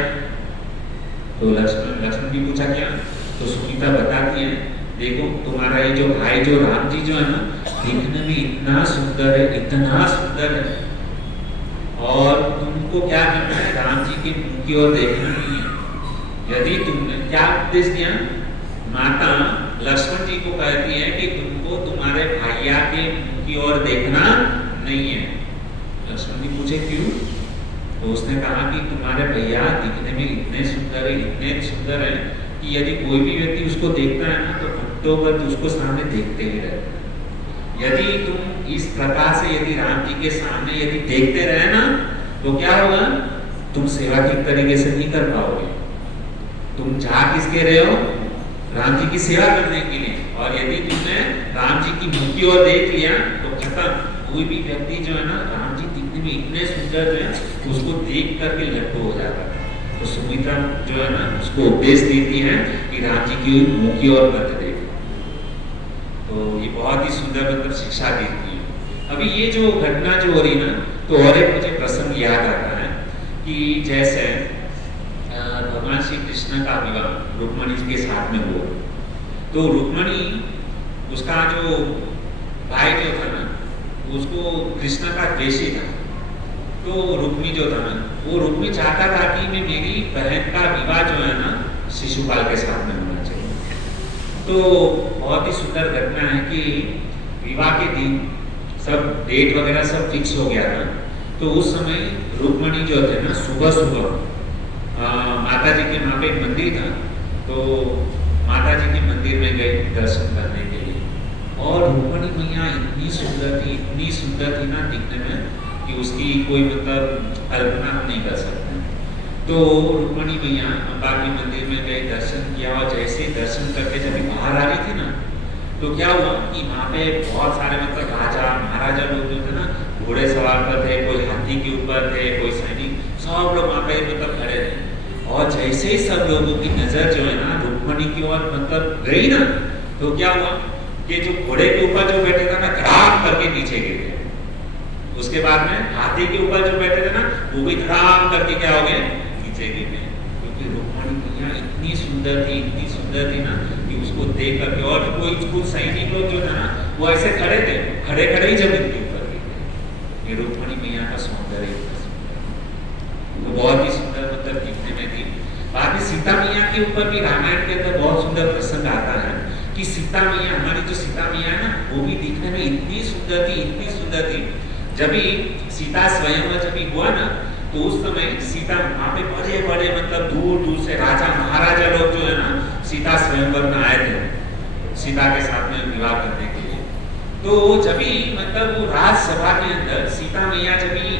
तो लक्ष्मण जी पूछा क्या? तो सुमित्रा बताती है देखो तुम्हारा ये जो भाई जो राम जी जो है ना दिखने में इतना सुंदर है, इतना सुंदर है, और तुमको क्या करना है राम जी के मुंह की ओर देखना नहीं है। यदि तुमने क्या उपदेश दिया? माता लक्ष्मण जी को कहती है कि तुमको तुम्हारे भैया के मुंह की ओर देखना नहीं है। लक्ष्मण जी पूछे क्यों? तो उसने कहा कि तुम्हारे भैया दिखने में इतने सुंदर है कि यदि कोई भी व्यक्ति उसको देखता है ना तो घंटों भर उसको सामने देखते ही रहते हैं। यदि तुम इस प्रकार से यदि राम जी के सामने यदि देखते रहे ना तो क्या होगा? तुम सेवा ठीक तरीके से नहीं कर पाओगे। तुम जा किसके रहे हो? राम जी की सेवा करने के लिए। और यदि तुमने राम जी की मुंह की ओर देख लिया तो खत्म। कोई भी व्यक्ति जो है ना राम जी दिखने में इतने सुंदर है उसको देख करके लट्टू हो जाता है। तो सुमित्रा जो है ना उसको उपदेश देती है कि राम जी की मुंह की ओर मत देखो। तो ये बहुत ही सुंदर मतलब शिक्षा देती है। अभी ये जो घटना जो हो रही ना तो और एक मुझे प्रसंग याद आता है कि जैसे भगवान श्री कृष्ण का विवाह रुक्मणी के साथ में हुआ। तो रुक्मणी उसका जो भाई जो था ना उसको कृष्ण का द्वेषी था। तो रुक्मी जो था ना वो रुक्मी चाहता था कि मैं मेरी बहन का विवाह जो है ना शिशुपाल के साथ में होना चाहिए। तो बहुत ही सुंदर घटना है कि विवाह के दिन सब डेट वगैरह सब फिक्स हो गया था। तो उस समय रुक्मणी जो थे ना सुबह सुबह माता जी के वहाँ पे एक मंदिर था तो माता जी के मंदिर में गए दर्शन करने के लिए। और रुक्मणी मैया इतनी सुंदर थी ना दिखने में कि उसकी कोई मतलब कल्पना हम नहीं कर सकते। तो रुक्मणी मैया अम्बा के मंदिर में गए, दर्शन किया, और जैसे ही दर्शन करके जब बाहर आ रही थी ना तो क्या हुआ कि वहाँ पे बहुत सारे मतलब राजा महाराजा लोग जो थे ना घोड़े सवार पर थे, कोई हाथी के ऊपर थे, कोई सैनिक, सब लोग वहाँ पे मतलब खड़े थे। और जैसे ही सब लोगों की नजर जो है ना रुक्मणी की ओर मतलब गई ना तो क्या हुआ कि जो घोड़े के ऊपर जो बैठे थे ना धड़ाम करके नीचे गिर गए। उसके बाद में हाथी के ऊपर जो बैठे थे ना वो भी धड़ाम करके क्या हो गए नीचे गिर गए। क्योंकि रुक्मणी मैया इतनी सुंदर थी ना कि उसको देख करके और कोई कुछ सैनिक लोग जो था ना वो ऐसे खड़े थे, खड़े ही जमीन के ऊपर गिर गए। ये रुक्मणी मैया का सौंदर्य तो बहुत ही सुंदर मतलब दिखने में थी। बाद में सीता मैया के ऊपर भी रामायण के अंदर बहुत सुंदर प्रसंग आता है कि सीता मैया, हमारी जो सीता मैया है ना वो भी दिखने में इतनी सुंदर थी। जब भी सीता स्वयंवर जब भी हुआ ना तो उस समय सीता वहाँ पे बड़े मतलब दूर से राजा महाराजा लोग जो है ना सीता स्वयंवर में आए थे सीता के साथ में विवाह करने के लिए। तो जब भी मतलब वो राजसभा के अंदर सीता मैया जब भी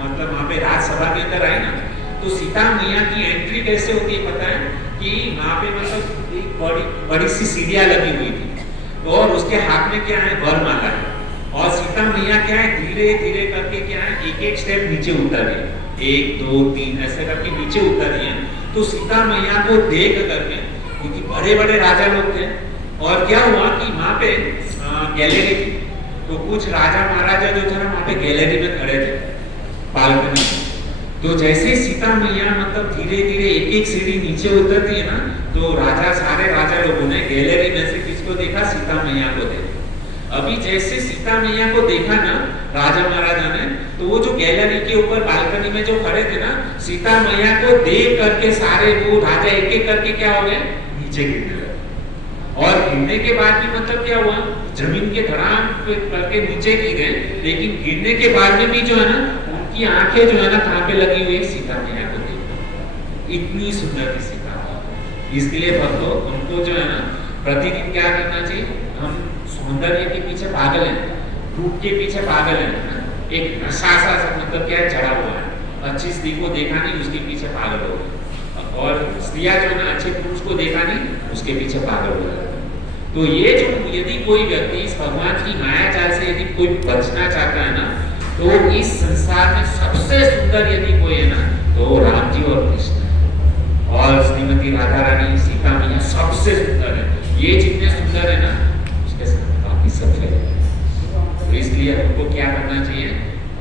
मतलब वहाँ पे राजसभा के अंदर आई ना तो सीता मैया की एंट्री कैसे होती है पता है कि वहाँ पे मतलब एक बड़ी सी सीढ़ियाँ लगी हुई थी और उसके हाथ में क्या है वरमाला है। और सीता मैया क्या है धीरे करके क्या है एक स्टेप नीचे उतर गई, 1 2 3 ऐसे करके नीचे उतर रही है। तो सीता मैया को देख करके क्योंकि बड़े राजा लोग थे और क्या हुआ कि वहाँ पे गैलरी थी तो कुछ राजा महाराजा जो थे ना वहाँ पे गैलरी में खड़े थे बालकनी में। तो जैसे सीता मैया मतलब धीरे एक सीढ़ी नीचे उतरती है ना तो सारे राजा लोगों ने गैलरी में से किसको देखा? सीता मैया को देखा। अभी जैसे सीता मैया को देखा ना राजा महाराजा ने तो वो जो गैलरी के ऊपर बालकनी में जो खड़े थे ना सीता मैया को देख करके सारे वो राजा एक करके क्या हो गए नीचे गिरने लगे। और गिरने के बाद भी मतलब क्या हुआ, जमीन के धड़ाम पे करके नीचे गिर गए, लेकिन गिरने के बाद में भी जो है ना उनकी आंखें जो है ना कहाँ पे लगी हुई है, सीता मैया को देखो, इतनी सुंदर थी सीता। इसलिए भक्तों हमको जो है ना प्रतिदिन क्या करना चाहिए, हम सौंदर्य के पीछे पागल हैं, रूप के पीछे पागल हैं, एक नशा सा मतलब क्या है चढ़ा हुआ है, अच्छी स्त्री को देखा नहीं उसके पीछे पागल हो गए, और स्त्रियां जो है ना अच्छे पुरुष को देखा नहीं उसके पीछे पागल हो जाता है। तो ये जो यदि कोई व्यक्ति इस भगवान की माया जाल से यदि कोई बचना चाहता है ना, तो इस संसार में सबसे सुंदर यदि कोई है ना तो राम जी और कृष्ण है, और श्रीमती राधा रानी सीता मैया सबसे सुंदर है। ये जितने सुंदर है ना उसके साथ बाकी सब फेल है। तो इसलिए हमको क्या करना चाहिए,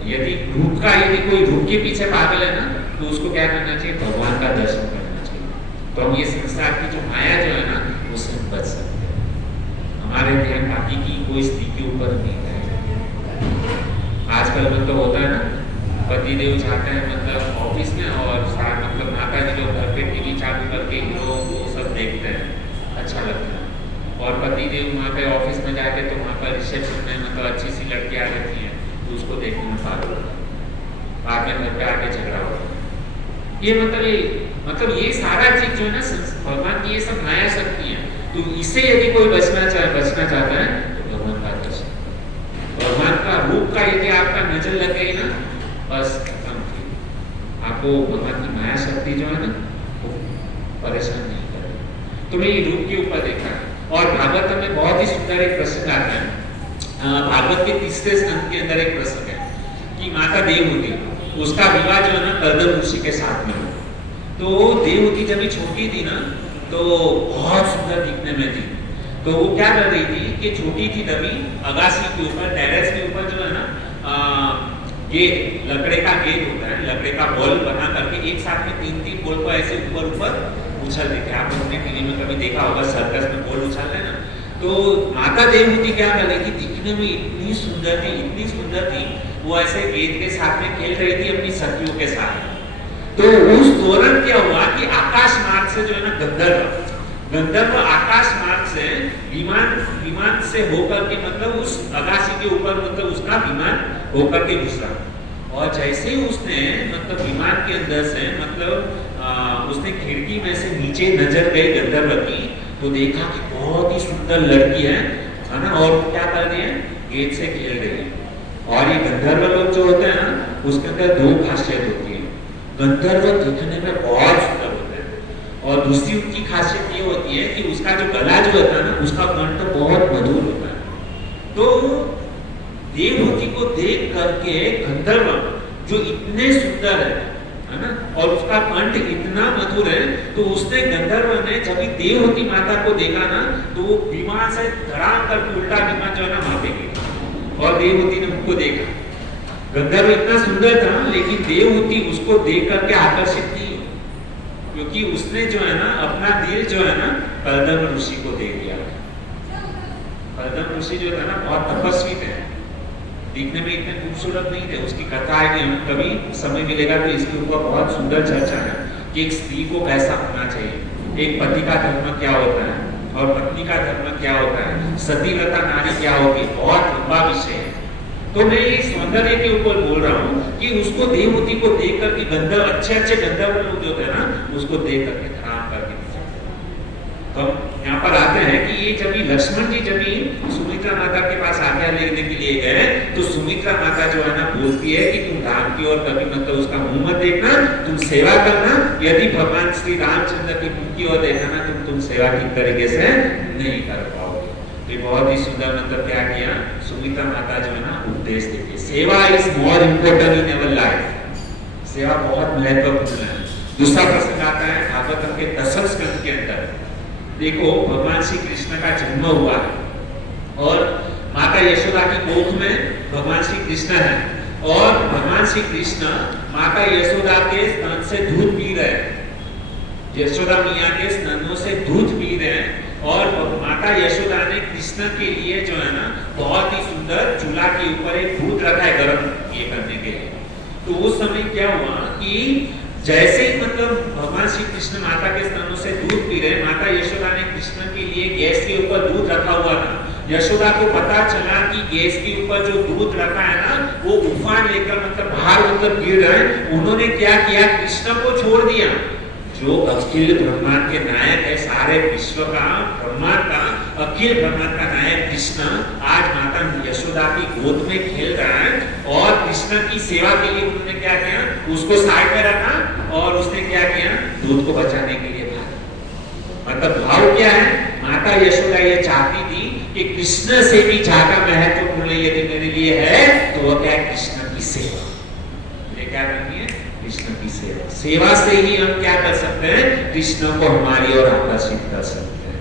यदि रूप का यदि कोई रूप के पीछे पागल है ना तो उसको क्या करना चाहिए, भगवान का दर्शन करना चाहिए। तो हम ये संसार की जो माया जो है ना उससे हम बच सकते हैं, हमारे ध्यान बाकी की कोई स्थिति के ऊपर नहीं है। आजकल मतलब होता है ना, पतिदेव जाते हैं मतलब ऑफिस में और सारा मतलब माता जी लोग घर पे टीवी चालू करके हीरो वो सब देखते हैं, अच्छा लगता है, और पतिदेव वहाँ पे ऑफिस में जाके तो वहाँ पर रिसेप्शन में मतलब अच्छी सी लड़कियाँ रहती हैं तो उसको देखने में पागल होता है, बाद में घर पे आके झगड़ा होता है। ये मतलब ये सारा चीज जो है ना भगवान की ये सब माया शक्ति है। तो इससे यदि कोई बचना चाहता है तो भगवान का दर्शन, भगवान का रूप का यदि आपका नजर लग गई ना बस खत्म थी, आपको भगवान की माया शक्ति जो है ना वो परेशान नहीं करेगी। तो मैं ये रूप के ऊपर देखा, और भागवत में बहुत ही सुंदर एक प्रसंग आता है, भागवत के 3रे स्कंद के अंदर एक प्रसंग है कि माता देवहूति उसका विवाह जो है ना कर्दम ऋषि के साथ में। तो देवहूति जब छोटी थी ना तो बहुत सुंदर दिखने में थी, तो वो क्या कर रही थी कि छोटी थी तभी अगासी के ऊपर टेरेस के ऊपर जो है ना गेट, लकड़े का गेट होता है, लकड़े का बॉल बना करके एक साथ में 3-3 बॉल को ऐसे ऊपर उछल देते हैं। आप अपने टीवी में कभी देखा होगा, सर्कस में बॉल उछलते हैं ना, तो माता देवहूति क्या कर रही थी, दिखने में इतनी सुंदर थी, वो ऐसे गेंद के साथ में खेल रही थी अपनी सखियों के साथ। तो उस दौरान क्या हुआ कि आकाश मार्ग से जो है ना गंधर्व आकाश मार्ग से विमान से होकर के मतलब उस अगासी के ऊपर मतलब उसका विमान होकर के घुसा, और जैसे ही उसने मतलब विमान के अंदर से मतलब उसने खिड़की में से नीचे नजर गई गंधर्व की, तो देखा कि बहुत ही सुंदर लड़की है ना, और क्या कर रही है, गेंद से खेल रही है। और ये गंधर्व लोग जो होते हैं ना उसके अंदर 2 खासियत होती है, गंधर्व दिखने में बहुत सुंदर होते हैं, और दूसरी उनकी खासियत ये होती है कि उसका जो गला जो होता है ना उसका कंठ बहुत मधुर होता है। तो देवहूति को देख करके गंधर्व जो इतने सुंदर है ना, और उसका कंठ इतना मधुर है, तो उसने गंधर्व ने जब देवहूति माता को देखा ना तो वो विमान से धड़ाम करके उल्टा विमान जो है ना वहां पे गई, और देवहूति ने उनको देखा। गंधर्व इतना सुंदर था लेकिन देवहूति उसको देख करके आकर्षित नहीं, क्योंकि उसने जो है ना अपना दिल जो है ना कर्दम ऋषि को दे दिया। कर्दम ऋषि जो था ना बहुत तपस्वी थे, दिखने में इतने खूबसूरत नहीं थे, उसकी कथा है कि कभी समय मिलेगा तो इसके ऊपर बहुत सुंदर चर्चा है कि एक स्त्री को कैसा होना चाहिए, एक पति का धर्म क्या होता है और पत्नी का धर्म क्या होता है, सतीव्रता नारी क्या होगी, बहुत लंबा विषय है। तो मैं इस सौंदर्य के ऊपर बोल रहा हूँ कि उसको देवहूति को देख करके गंधर्व अच्छे गंधर्व लोग जो थे ना उसको देख करके धड़ाम करके, तो यहाँ पर आते हैं कि ये जब लक्ष्मण जी जब सुमित्रा माता के पास आज्ञा लेने के लिए गए तो सुमित्रा माता जो है ना बोलती है कि तुम राम की ओर कभी मतलब उसका मुंह मत देखना, तुम सेवा करना, यदि भगवान श्री रामचंद्र की मुंह की ओर देखना ना तुम सेवा ठीक तरीके से नहीं कर पाओगे। तो बहुत ही सुंदर मतलब क्या किया सुमित्रा माता जो है ना उपदेश देती है, सेवा is more important in our life, सेवा बहुत महत्वपूर्ण है। दूसरा प्रसंग आता है भागवत के 10वें स्कंद के अंदर, देखो भगवान श्री कृष्ण का जन्म हुआ और माता यशोदा की गोद में भगवान श्री कृष्ण है, और भगवान श्री कृष्ण माता यशोदा के स्तन से दूध पी रहे हैं, यशोदा मैया के स्तनों से दूध पी रहे हैं, और माता यशोदा ने कृष्ण के लिए जो है ना बहुत ही सुंदर चूल्हा के ऊपर एक दूध रखा है गर्म ये करने के लिए। तो उस समय क्या हुआ कि जैसे ही मतलब भगवान श्री कृष्ण माता के स्तनों से दूध पी रहे, माता यशोदा ने कृष्ण के लिए गैस के ऊपर दूध रखा हुआ था। यशोदा को पता चला कि गैस के ऊपर जो दूध रखा है ना, वो उफान लेकर मतलब बाहर मतलब गिर रहा है। उन्होंने क्या किया, कृष्ण को छोड़ दिया। जो अखिल ब्रह्मांड के नायक है, सारे विश्व का ब्रह्मांड का अखिल ब्रह्मांड का नायक कृष्ण आज माता यशोदा की गोद में खेल रहा है। और कृष्ण की सेवा के लिए उन्होंने क्या किया, उसको साइड में रखा और उसने क्या किया, दूध को बचाने के लिए भागा। मतलब भाव क्या है, माता यशोदा ये चाहती थी कि कृष्ण से भी ज्यादा महत्वपूर्ण यदि मेरे लिए है तो वो क्या है, कृष्ण की सेवा। ये क्या करनी है, कृष्ण की सेवा। सेवा से ही हम क्या कर सकते हैं, कृष्ण को हमारी ओर आकर्षित कर सकते हैं।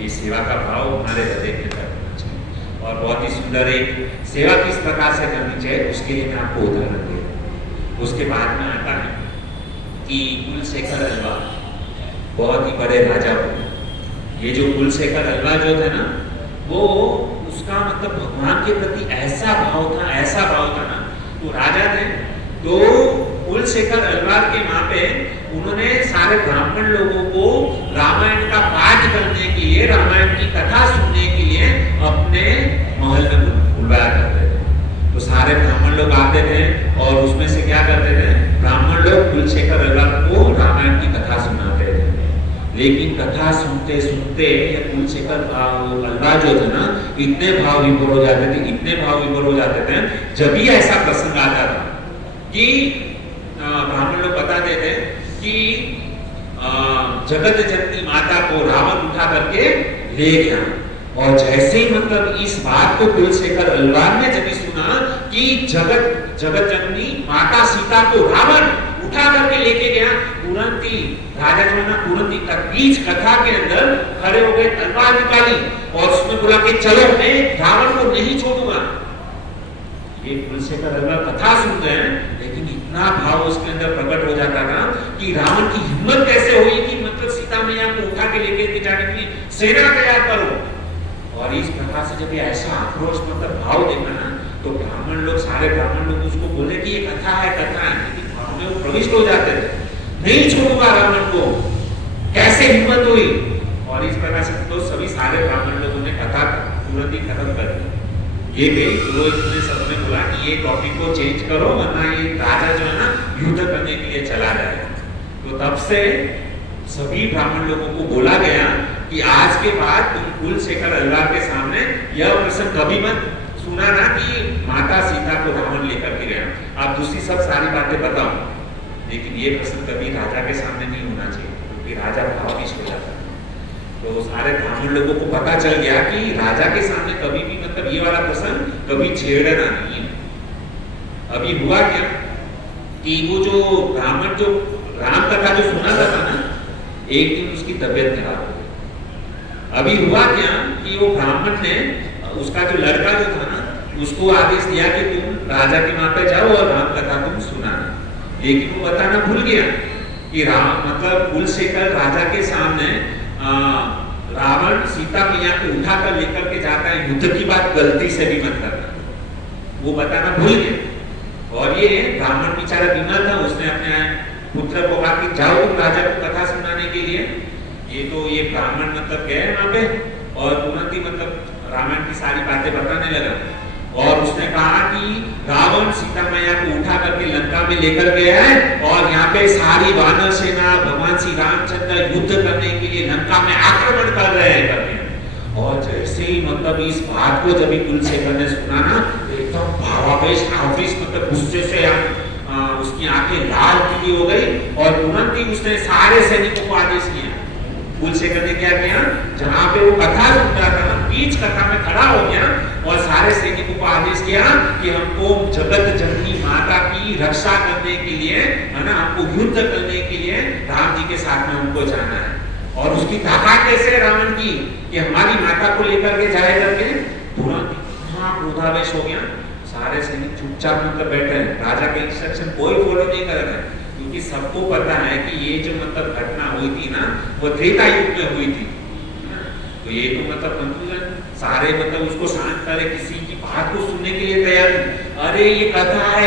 ये सेवा का भाव हमारे हृदय के अंदर होना चाहिए। और बहुत ही सुंदर एक सेवा किस प्रकार से करनी चाहिए, उसके लिए मैं आपको उदाहरण दे रहा हूं। उसके बाद में आता है कि कुलशेखर अलवा बहुत ही बड़े राजा हुए। ये जो कुलशेखर अलवा जो थे ना, वो उसका मतलब भगवान के प्रति ऐसा भाव था ना। तो राजा थे, तो कुलशेखर अलवार के वहां पे उन्होंने सारे ब्राह्मण लोगों को रामायण का पाठ करने के लिए, रामायण की कथा सुनने के लिए अपने महल में बुलवाया करते थे। तो सारे ब्राह्मण लोग आते थे और उसमें से क्या करते थे, ब्राह्मण लोग कुलशेखर अलवार को रामायण की कथा सुनाते थे। लेकिन कथा सुनते सुनते ये कुलशेखर अलवा जो थे ना, इतने भाव विभोर हो जाते थे, जब भी ऐसा प्रसंग आता था कि ब्राह्मण लोग बताते थे कि जगत जननी माता को रावण उठा करके ले गया। और जैसे ही मतलब इस बात को कुलशेखर अलवार ने जब सुना कि जगत जननी माता सीता को रावण उठा करके लेके गया, तुरंत ही राजा जो है ना, तुरंत ही बीच कथा के अंदर खड़े हो गए, तलवार निकाली और उसमें बोला कि चलो मैं रावण को नहीं छोड़ूंगा। ये कुलशेखर अलवार कथा सुन रहे हैं, लेकिन इतना भाव उसके अंदर प्रकट हो जाता था कि रावण की हिम्मत कैसे हुई कि मतलब सीता मैया को उठा के लेके जाने के लिए सेना तैयार करो। और इस प्रकार से जब ये ऐसा आक्रोश मतलब भाव देखा ना, तो ब्राह्मण लोग, सारे ब्राह्मण लोग उसको बोले कि ये कथा है, लेकिन भाव में वो प्रविष्ट हो जाते थे, नहीं छोड़ूंगा रावण को, कैसे हिम्मत हुई। और इस प्रकार से तो सभी सारे ब्राह्मण लोगों ने कथा तुरंत ही खत्म कर दी। ये गई पुरोहित ने सबने बोला कि ये टॉपिक को चेंज करो, वरना ये राजा जो है ना युद्ध करने के लिए चला जाएगा। तो तब से सभी ब्राह्मण लोगों को बोला गया कि आज के बाद तुम कुलशेखर अलवार के सामने यह प्रसंग कभी मत सुना ना कि माता सीता को रावण लेकर के गया। आप दूसरी सब सारी बातें बताओ, लेकिन ये प्रसंग कभी राजा के सामने नहीं होना चाहिए, क्योंकि राजा भावाविष्ट हो जाता है। तो सारे ब्राह्मण लोगों को पता चल गया कि राजा के सामने कभी भी मतलब ये वाला प्रसंग कभी छेड़ना नहीं है। अभी हुआ क्या कि वो जो ब्राह्मण जो राम कथा जो सुना था ना, एक दिन उसकी तबीयत खराब हो गई। अभी हुआ क्या कि वो ब्राह्मण ने उसका जो लड़का जो था ना, उसको आदेश दिया कि तुम राजा के वहां पे जाओ और राम कथा तुम सुनाना। लेकिन वो बताना भूल गया कि राम मतलब कुलशेखर राजा के सामने रावण सीता मैया को उठाकर लेकर के जाता है, युद्ध की बात गलती से भी मत करना, वो बताना भूल गया। और ये ब्राह्मण बेचारा बीमार था, उसने अपने पुत्र को कहा कि जाओ तुम राजा को कथा सुनाने के लिए। ये ब्राह्मण मतलब गए वहां पे और तुरंत ही मतलब रामायण की सारी बातें बताने लगा। और उसने कहा कि रावण सीता मैया को उठा करके लंका में लेकर गया है और यहाँ पे सारी वानर सेना भगवान श्री रामचंद्र युद्ध करने के लिए लंका में आक्रमण कर रहे हैं करके। और जैसे ही मतलब इस बात को जब कुलशेखर ने सुना ना, एकदम भावावेश मतलब गुस्से से उसकी आंखें लाल पीली हो गई और तुरंत ही उसने सारे सैनिकों को आदेश किया। कुलशेखर ने क्या किया, जहां पे वो कथा सुन रहा था, बीच कथा में खड़ा हो गया और सारे सैनिकों को आदेश किया कि हमको जगत जननी माता की रक्षा करने के लिए, है ना, हमको युद्ध करने के लिए राम जी के साथ में हमको जाना है। और उसकी ताकत कैसे रावण की कि हमारी माता को लेकर के जाए करके, तुरंत क्रोधावेश हो गया। सारे सैनिक चुपचाप मतलब बैठे हैं, राजा के इंस्ट्रक्शन कोई फॉलो नहीं कर रहा है, क्योंकि सबको पता है कि ये जो मतलब घटना हुई थी ना, वो त्रेता युग में हुई थी। तो ये तो मतलब कंक्लूजन सारे मतलब उसको शांत करे, किसी की बात को सुनने के लिए तैयार नहीं। अरे ये कथा है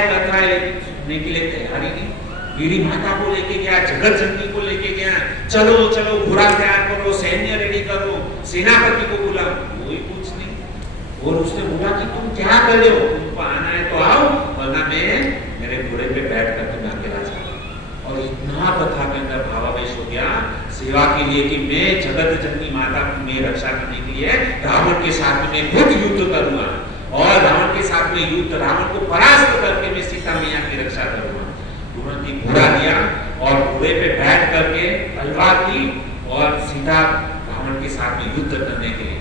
सुनने के लिए तैयार ही नहीं। मेरी माता को लेके गया, जगत जननी को लेके गया, चलो चलो घोड़ा तैयार करो, सैन्य रेडी करो, सेनापति को बुला, कोई कुछ नहीं। और उसने बोला कि तुम क्या कर रहे हो, तुमको आना है तो आओ, वरना मैं मेरे घोड़े पे बैठ कर तुम्हें अकेला जाऊंगा। और इतना कथा के अंदर भावावेश हो गया सेवा के लिए कि मैं जगत जननी माता की रक्षा करने के लिए रावण के साथ में खुद युद्ध करूंगा, और रावण के साथ में युद्ध, रावण को परास्त करके मैं सीता मैया की रक्षा करूंगा। तुरंत ही घोड़ा दिया और घोड़े पे बैठ करके तलवार ली और सीधा रावण के साथ में युद्ध करने के लिए,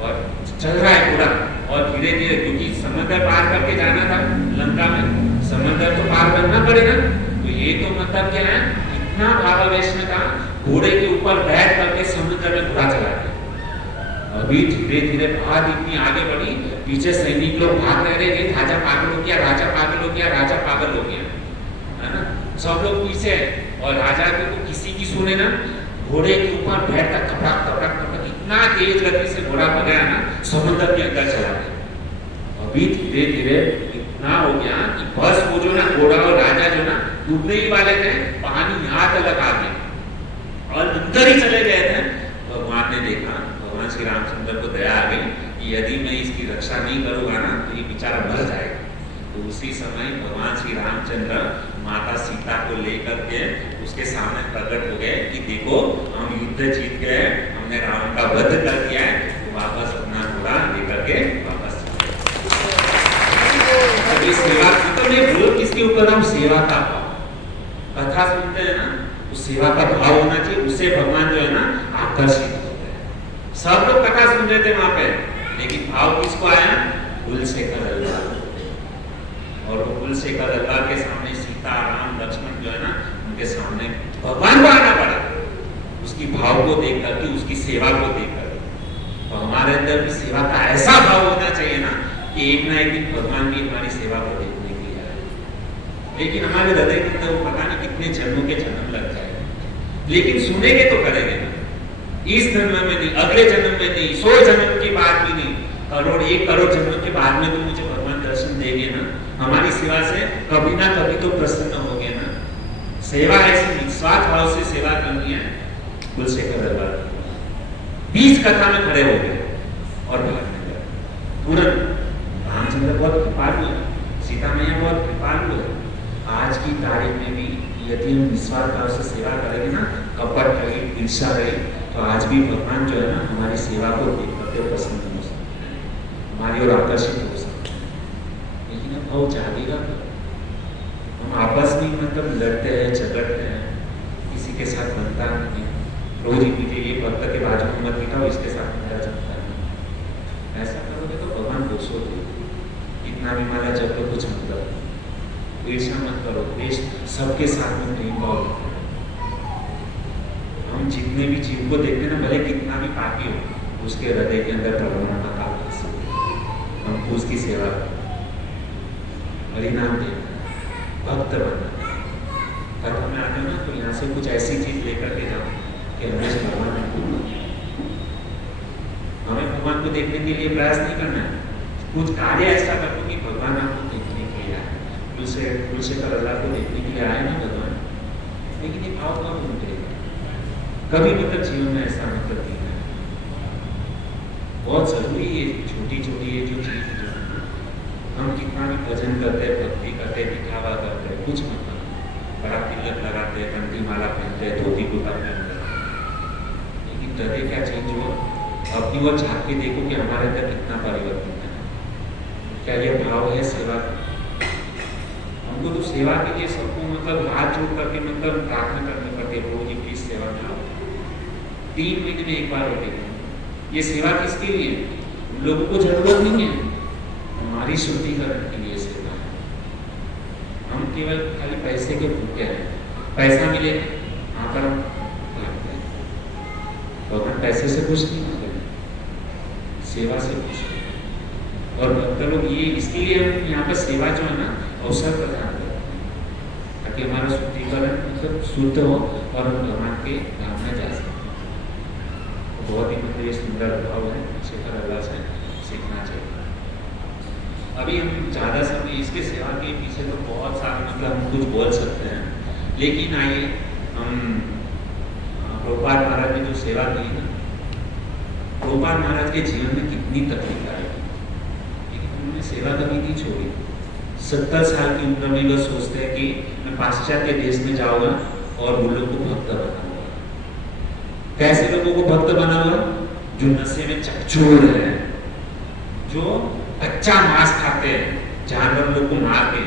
और चल रहा है घोड़ा, और धीरे धीरे, क्योंकि समंदर पार करके जाना था लंका में, समंदर तो पार करना पड़ेगा, तो ये तो मतलब क्या है, इतना भावावेश में था, घोड़े के ऊपर बैठ करके समुद्र में घोड़ा चला गया। अभी धीरे धीरे बात इतनी आगे बढ़ी, पीछे सैनिक लोग भाग रहे थे, राजा पागल हो गया, राजा पागल हो गया, राजा पागल हो गया, है ना, सब लोग पीछे। और राजा को तो किसी की सुने ना, घोड़े के ऊपर बैठ कर कपड़ा कपड़ा कपड़ा इतना तेज गति से घोड़ा भगाया ना, समुद्र के अंदर चला गया। अभी धीरे धीरे इतना हो गया कि बस वो जो ना घोड़ा और राजा जो ना डूबने ही वाले थे, पानी यहाँ तक आ गया और अंदर ही चले गए थे। भगवान ने देखा, भगवान श्री रामचंद्र को दया आ गई कि यदि मैं इसकी रक्षा नहीं करूंगा ना तो ये बेचारा मर जाएगा। तो उसी समय भगवान श्री रामचंद्र माता सीता को लेकर के उसके सामने प्रकट हो गए कि देखो हम युद्ध जीत गए, हमने रावण का वध कर दिया है, तो वापस अपना घोड़ा लेकर के वापस अभी सेवा की तो नहीं बोलो, किसके ऊपर हम सेवा का भाव, कथा सुनते हैं ना, उस सेवा का भाव होना चाहिए, उससे भगवान जो है ना आकर्षित होते हैं। सब लोग कथा सुन रहे थे वहां पे, लेकिन भाव किसको आया, कुलशेखर अल्लाह, और वो कुलशेखर अल्लाह के सामने सीता राम लक्ष्मण जो है ना, उनके सामने भगवान को आना पड़ा, उसकी भाव को देख करके, उसकी सेवा को देख करके। तो हमारे अंदर भी सेवा का ऐसा भाव होना चाहिए ना कि एक ना एक दिन भगवान भी हमारी सेवा को देखने के लिए आए। लेकिन हमारे हृदय के अंदर वो पता नहीं कितने जन्मों के जन्म लग जाएगा, लेकिन सुनेंगे तो करेंगे ना, इस जन्म में नहीं, अगले जन्म में नहीं, 100 जन्म के बाद भी नहीं, करोड़ 1 करोड़ जन्म के बाद में तो मुझे भगवान दर्शन देंगे ना, हमारी सेवा से कभी ना कभी तो प्रसन्न होंगे ना। सेवा ऐसी निस्वार्थ भाव से सेवा करनी है। कुलशेखर अल्लाह 20 कथा में खड़े हो गए और भागने लगे तुरंत। रामचंद्र बहुत कृपालु है, सीता मैया बहुत कृपालु है। आज की तारीख में भी यदि हम निस्वार्थ भाव से सेवा करेंगे ना, कपट रही, ईर्ष्या रही, तो आज भी भगवान जो है ना हमारी सेवा को देख करके प्रसन्न हो सकते हैं, हमारी ओर आकर्षित हो सकते हैं। लेकिन अब भाव जागेगा, हम आपस में मतलब लड़ते हैं, झगड़ते हैं, किसी के साथ बनता नहीं, रोज ही पीछे ये भक्त के बाजू में मत बिठाओ, इसके साथ मेरा जमता नहीं। ऐसा करोगे तो भगवान खुश हो जाएंगे। कितना भी माला जब तो कुछ मतलब, ईर्ष्या मत करो, देश सबके साथ में प्रेम भाव रखो। हम जितने भी जीव को देखते हैं ना, भले कितना भी पापी हो, उसके हृदय के अंदर परमात्मा का काल, हम उसकी सेवा हरिनाम दे, भक्त बनना। कथा में आते हो ना तो यहाँ से कुछ ऐसी चीज लेकर के जाओ कि हमें भगवान को, हमें भगवान को देखने के लिए प्रयास नहीं करना है, कुछ कार्य ऐसा करो कि भगवान आपको देखने के लिए आए। कुलशेखर अल्लाह को देखने के लिए आए ना भगवान, लेकिन ये भाव कब उठेगा, कभी मतलब जीवन में ऐसा मतलब नहीं है। बहुत जरूरी है छोटी छोटी ये जो चीज, हम कितना भी भजन करते हैं, भक्ति करते हैं, दिखावा करते हैं, कुछ मतलब बड़ा तिलक लगाते हैं, कंठी माला पहनते हैं, धोती कुर्ता पहनते हैं, लेकिन हृदय क्या चेंज हुआ, अपनी ओर झांक के देखो कि हमारे अंदर कितना परिवर्तन है। क्या ये भाव है सेवा का? हमको तो सेवा के लिए सबको मतलब हाथ जोड़ करके मतलब प्रार्थना करनी पड़ती है, रोज प्लीज सेवा में आओ, 3 महीने में एक बार होती है। ये सेवा किसके लिए? लोगों को जरूरत नहीं है, हमारी शुद्धिकरण के लिए सेवा है। हम केवल खाली पैसे के भूखे हैं, पैसा मिले यहाँ पर हम भागते हैं, भगवान पैसे से खुश नहीं होते, सेवा से खुश होते। और भक्त लोग ये इसके लिए हम यहाँ पर सेवा जो है ना अवसर प्रदान करते हैं, ताकि हमारा शुद्धिकरण मतलब शुद्ध हो और हम भगवान के धाम में जा सकते हैं। बहुत ही मतलब ये सुंदर भाव है, शेखर अल्लाह से सीखना चाहिए। अभी हम ज़्यादा समय इसके सेवा के पीछे तो बहुत सारे मतलब हम कुछ बोल सकते हैं, लेकिन आइए हम प्रभुपाद महाराज ने जो सेवा की ना, प्रभुपाद महाराज के जीवन में कितनी तकलीफ आई, लेकिन उन्होंने सेवा कभी नहीं छोड़ी। 70 साल की उम्र में बस सोचते हैं कि मैं पाश्चात्य देश में जाऊंगा और वो लोगों को भक्त बनाऊंगा। कैसे लोगों को भक्त बनाऊंगा? जो नशे में चकचोर है, जो कच्चा मांस खाते हैं, जानवर लोग को मार के,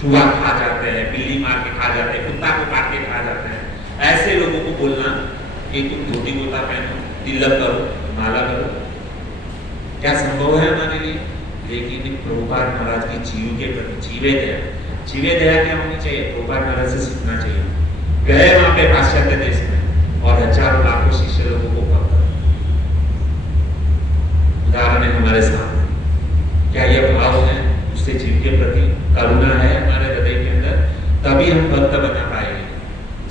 चूहा खा जाते हैं, बिल्ली मार के खा जाते हैं, कुत्ता को काट के खा जाते हैं, ऐसे लोगों को बोलना कि तुम धोती कुर्ता पहनो, तिलक करो, माला करो, क्या संभव है हमारे लिए? लेकिन प्रभुपाद महाराज की जीव के प्रति जीवे दया क्या होनी चाहिए? प्रभुपाद महाराज से सीखना चाहिए। गए वहां पे पाश्चात्य देश में और हजारों लाखों शिष्य लोगों को भक्त, उदाहरण है हमारे सामने। क्या यह भाव है उससे जीव के प्रति, करुणा है हमारे हृदय के अंदर, तभी हम भक्त बना पाएंगे।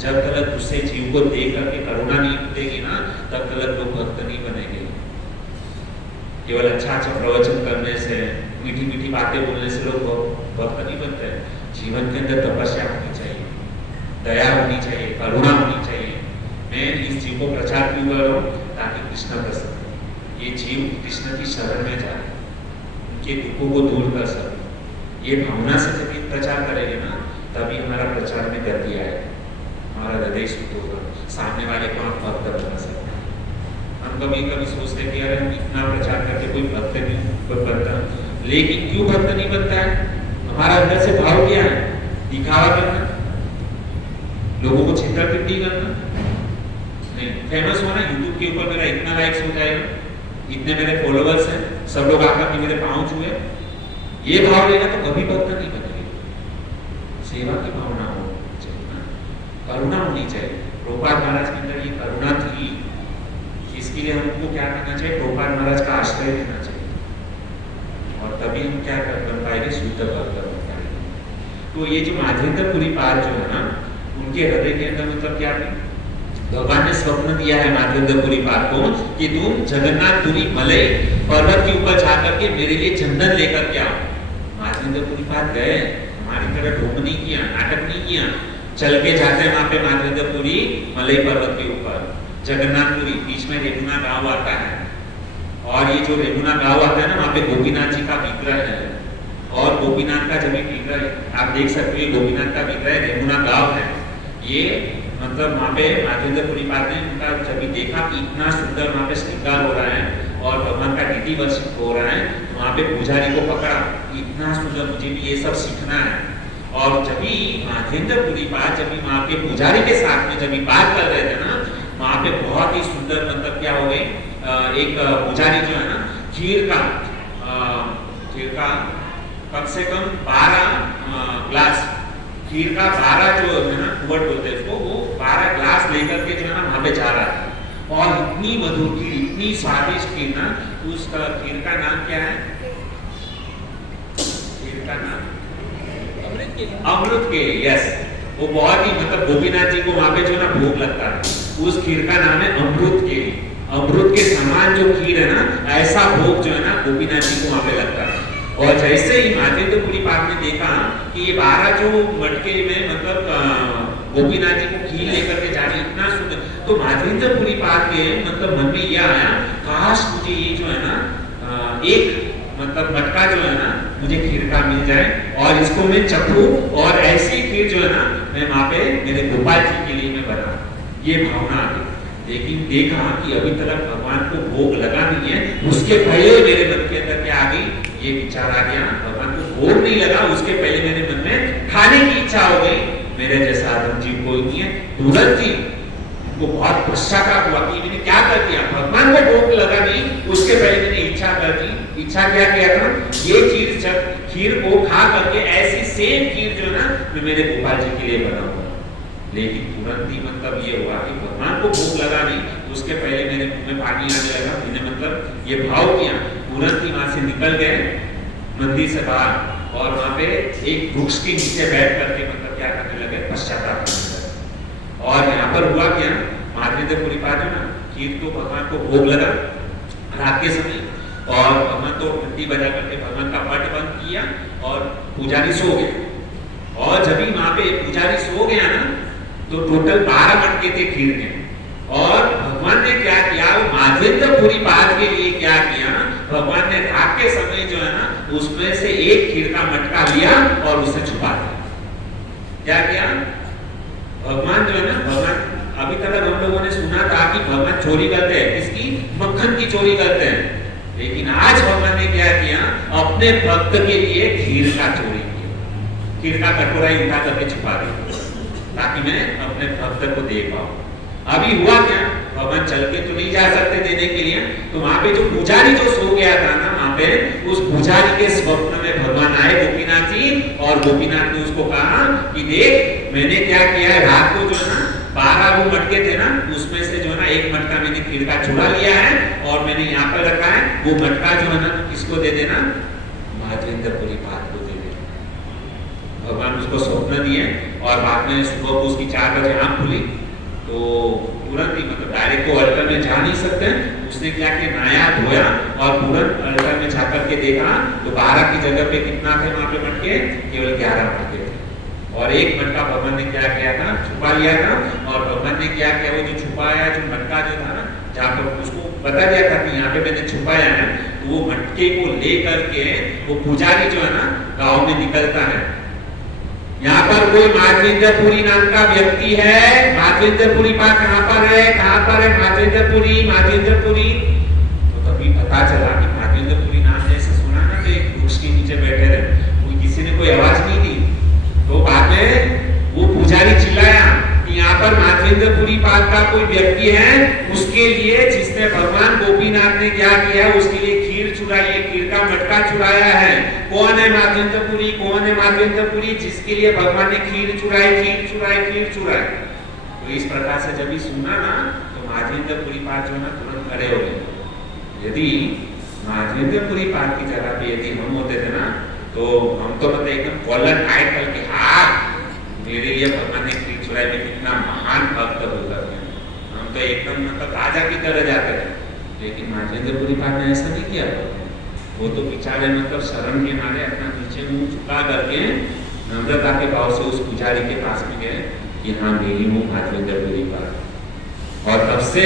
जब तक दूसरे जीव को देख करके करुणा नहीं देगी ना, तब तक लोग भक्त नहीं बनेंगे। केवल अच्छा प्रवचन करने से, मीठी मीठी बातें बोलने से लोग भक्त नहीं बनते। जीवन के अंदर तपस्या होनी चाहिए, दया होनी चाहिए, करुणा होनी चाहिए। मैं इस जीव को प्रचार क्यों कर रहा हूँ? ताकि कृष्ण प्रसन्न, ये जीव कृष्ण की शरण में जाए, उनके दुखों को दूर कर सके। ये भावना से जब प्रचार करेंगे ना, तभी हमारा प्रचार में गति आएगी, हमारा हृदय शुद्ध होगा, सामने वाले को हम भक्त बना सकते। हम कभी कभी सोचते हैं कि अरे हम इतना प्रचार करके कोई भक्त नहीं बनता, लेकिन क्यों भक्त नहीं बनता है? हमारा अंदर से भाव क्या है? दिखावा करना, लोगों को छेड़खानी करना, नहीं फेमस होना, यूट्यूब के ऊपर मेरा इतना लाइक्स हो जाएगा, इतने मेरे फॉलोअर्स हैं, सब लोग आकर के मेरे पांव छुए, ये भाव लेगा तो कभी भक्त नहीं बनेगा। सेवा की भावना हो चाहिए, करुणा होनी चाहिए। प्रभुपाद महाराज के अंदर ये करुणा थी, इसके लिए हमको क्या करना चाहिए? प्रभुपाद महाराज का आश्रय लेना चाहिए, और तभी हम क्या बन पाएंगे? शुद्ध भक्त बन पाएंगे। तो ये जो माधवेंद्रपुरी पाद जो है ना, उनके हृदय के अंदर मतलब क्या है? भगवान ने स्वप्न दिया है माधवेंद्रपुरी पाद को कि तुम जगन्नाथपुरी मलई पर्वत के ऊपर जाकर के मेरे लिए चंदन लेकर के आओ। माधवेंद्रपुरी पाद गए, हमारी तरह ढोंग नहीं किया, नाटक नहीं किया, चल के जाते हैं वहां पे माधवेंद्रपुरी मलई पर्वत के ऊपर, जगन्नाथपुरी, बीच में रेमुना गांव आता है, और ये जो रेमुना गांव आता है ना, वहाँ पे गोपीनाथ जी का विग्रह है, और गोपीनाथ का जब विग्रह आप देख सकते हो, गोपीनाथ का विग्रह रेमुना गांव है। ये मतलब वहाँ पे माधवेंद्रपुरी पाद ने उनका जब देखा कि इतना सुंदर वहाँ पे श्रृंगार हो रहा है और भगवान का नीति वर्षित हो रहा है, वहाँ पे पुजारी को पकड़ा, इतना सुंदर, मुझे भी ये सब सीखना है। और जब भी माधवेंद्रपुरी पाद, जब भी वहाँ पे पुजारी के साथ में जब भी बात कर रहे थे ना, वहाँ पे बहुत ही सुंदर मतलब क्या हो गई, एक पुजारी जो है ना, खीर का कम से कम 12 ग्लास, खीर का 12 जो है ना कुवट बोलते हैं उसको, वो 12 ग्लास लेकर के जो है ना वहाँ पे जा रहा है, और इतनी मधुर खीर, इतनी स्वादिष्ट खीर ना, उसका खीर का नाम क्या है? खीर का नाम अमृत के, यस, वो बहुत ही मतलब गोपीनाथ जी को वहाँ पे जो ना भोग लगता है, उस खीर का नाम है अमृत के। अमृत के समान जो खीर है ना, ऐसा भोग जो है ना गोपीनाथ जी को वहाँ पे लगता है। और जैसे ही माधवेंद्रपुरी पाद ने देखा कि ये 12 जो मटके में मतलब गोपीनाथ जी को खीर लेकर के जा रही, इतना सुंदर, तो माधवेंद्रपुरी पाद के मतलब मन में यह आया, काश मुझे ये जो है ना एक मतलब मटका जो है ना मुझे खीर का मिल जाए, और इसको मैं चखूं, और ऐसी खीर जो है ना मैं वहाँ पे मेरे गोपाल जी के लिए मैं बना, ये भावना आ गई। लेकिन देखा कि अभी तक भगवान को भोग लगा नहीं है, उसके पहले मेरे मन के अंदर क्या आ गई, ये विचार आ गया, भगवान को भोग नहीं लगा, उसके पहले मेरे मन में खाने की इच्छा हो गई। मेरे जैसा आदम जीव कोई नहीं है, तुरंत ही उनको बहुत पश्चाताप हुआ कि मैंने क्या कर दिया, भगवान को भोग लगा नहीं, उसके पहले मैंने इच्छा कर दी। इच्छा क्या किया था? ये चीज जब खीर को खा करके ऐसी सेम खीर जो ना मैं मेरे गोपाल जी के लिए बनाऊंगा। लेकिन तुरंत ही मतलब ये हुआ कि भगवान को भोग लगा नहीं, उसके पहले मेरे मुंह में पानी आने लगा, मैंने मतलब ये भाव किया, तुरंत ही वहां से निकल गए मंदिर से बाहर, और वहां पे एक वृक्ष के नीचे बैठ करके मतलब क्या करने लगे, पश्चाताप करने लगे। और यहाँ पर हुआ क्या, माधवेंद्रपुरी पाद जो ना, खीर तो भगवान को भोग लगा रात के समय, और भगवान तो घंटी बजा करके भगवान का पट बंद किया, और पुजारी सो गया। और जब भी वहां पे पुजारी सो गया ना, तो टोटल 12 मटके थे खीर के। और भगवान ने क्या किया, वो माधवेंद्रपुरी पाठ के लिए क्या किया, भगवान ने रात के समय जो है ना उसमें से एक खीर का मटका लिया और उसे छुपा दिया। क्या किया भगवान जो है ना, भगवान अभी तक हम लोगों ने सुना था कि भगवान चोरी करते हैं, किसकी, मक्खन की चोरी करते हैं। लेकिन आज भगवान ने क्या किया, अपने भक्त के लिए खीर का चोरी किया, खीर का कटोरा ही उठा करके छुपा दिया ताकि मैं अपने भक्त को दे पाऊं। अभी हुआ क्या, भगवान चल के तो नहीं जा सकते देने के लिए, तो वहां पे जो पुजारी जो सो गया था ना, वहां पे उस पुजारी के स्वप्न में भगवान आए गोपीनाथ जी, और गोपीनाथ ने उसको कहा कि देख मैंने क्या किया है, रात को जो है ना 12 वो मटके थे ना, उसमें से जो है ना एक मटका मैंने खीर का चूड़ा लिया है और मैंने यहाँ पर रखा है, वो मटका जो है ना किसको दे देना, माधवेंद्रपुरी पाठ को दे देना। भगवान उसको स्वप्न दिए और बाद में सुबह को उसकी 4 बजे आंख खुली तो तुरंत ही मतलब डायरेक्ट को अल्टर में जा नहीं सकते, उसने क्या किया, नहाया धोया और तुरंत अल्टर में जाकर के देखा तो 12 की जगह पे कितना थे वहां पे मटके, केवल 11 मटके थे। और एक मटका भगवान ने क्या किया था, छुपा लिया था। और भगवान ने क्या किया, वो जो छुपाया जो मटका जो था ना, जहाँ पर उसको बता दिया था कि यहाँ पे मैंने छुपाया है, तो वो मटके को लेकर के वो पुजारी जो है ना गाँव में निकलता है। यहाँ पर कोई माधवेंद्रपुरी नाम का व्यक्ति है, माधवेंद्रपुरी पाठ कहाँ पर है, कहाँ पर है माधवेंद्रपुरी, माधवेंद्रपुरी। तो तभी पता चला कि माधवेंद्रपुरी नाम जैसे सुना ना तो एक वृक्ष के नीचे बैठे रहे, कोई किसी ने कोई आवाज नहीं दी। तो बाद में वो पुजारी चिल्लाया कि यहाँ पर माधवेंद्रपुरी पाठ का कोई व्यक्ति है, उसके लिए जिसने भगवान गोपीनाथ ने क्या किया, उसके लिए खीर चुराई है, खीर का मटका चुराया है। कौन है माधवेंद्रपुरी, कौन है माधवेंद्रपुरी, जिसके लिए भगवान ने खीर चुराई, खीर चुराई, खीर चुराई। तो इस प्रकार से जब भी सुना ना तो माधवेंद्रपुरी पाठ जो ना तुरंत खड़े हो गए। यदि माधवेंद्रपुरी पाठ की जगह पे यदि हम होते थे ना तो हम तो मतलब एकदम कॉलर टाइट करके, हाँ मेरे लिए भगवान ने खीर चुराई में कितना महान भक्त होता है, हम तो एकदम मतलब राजा की तरह जाते थे। लेकिन माधवेंद्रपुरी पाठ ने ऐसा नहीं किया, वो तो बेचारे मतलब शर्म के मारे अपना नीचे मुंह झुका करके नम्रता के भाव से उस पुजारी के पास में गए कि हाँ मेरी हूँ माधवेंद्रपुरी पाठ। और तब से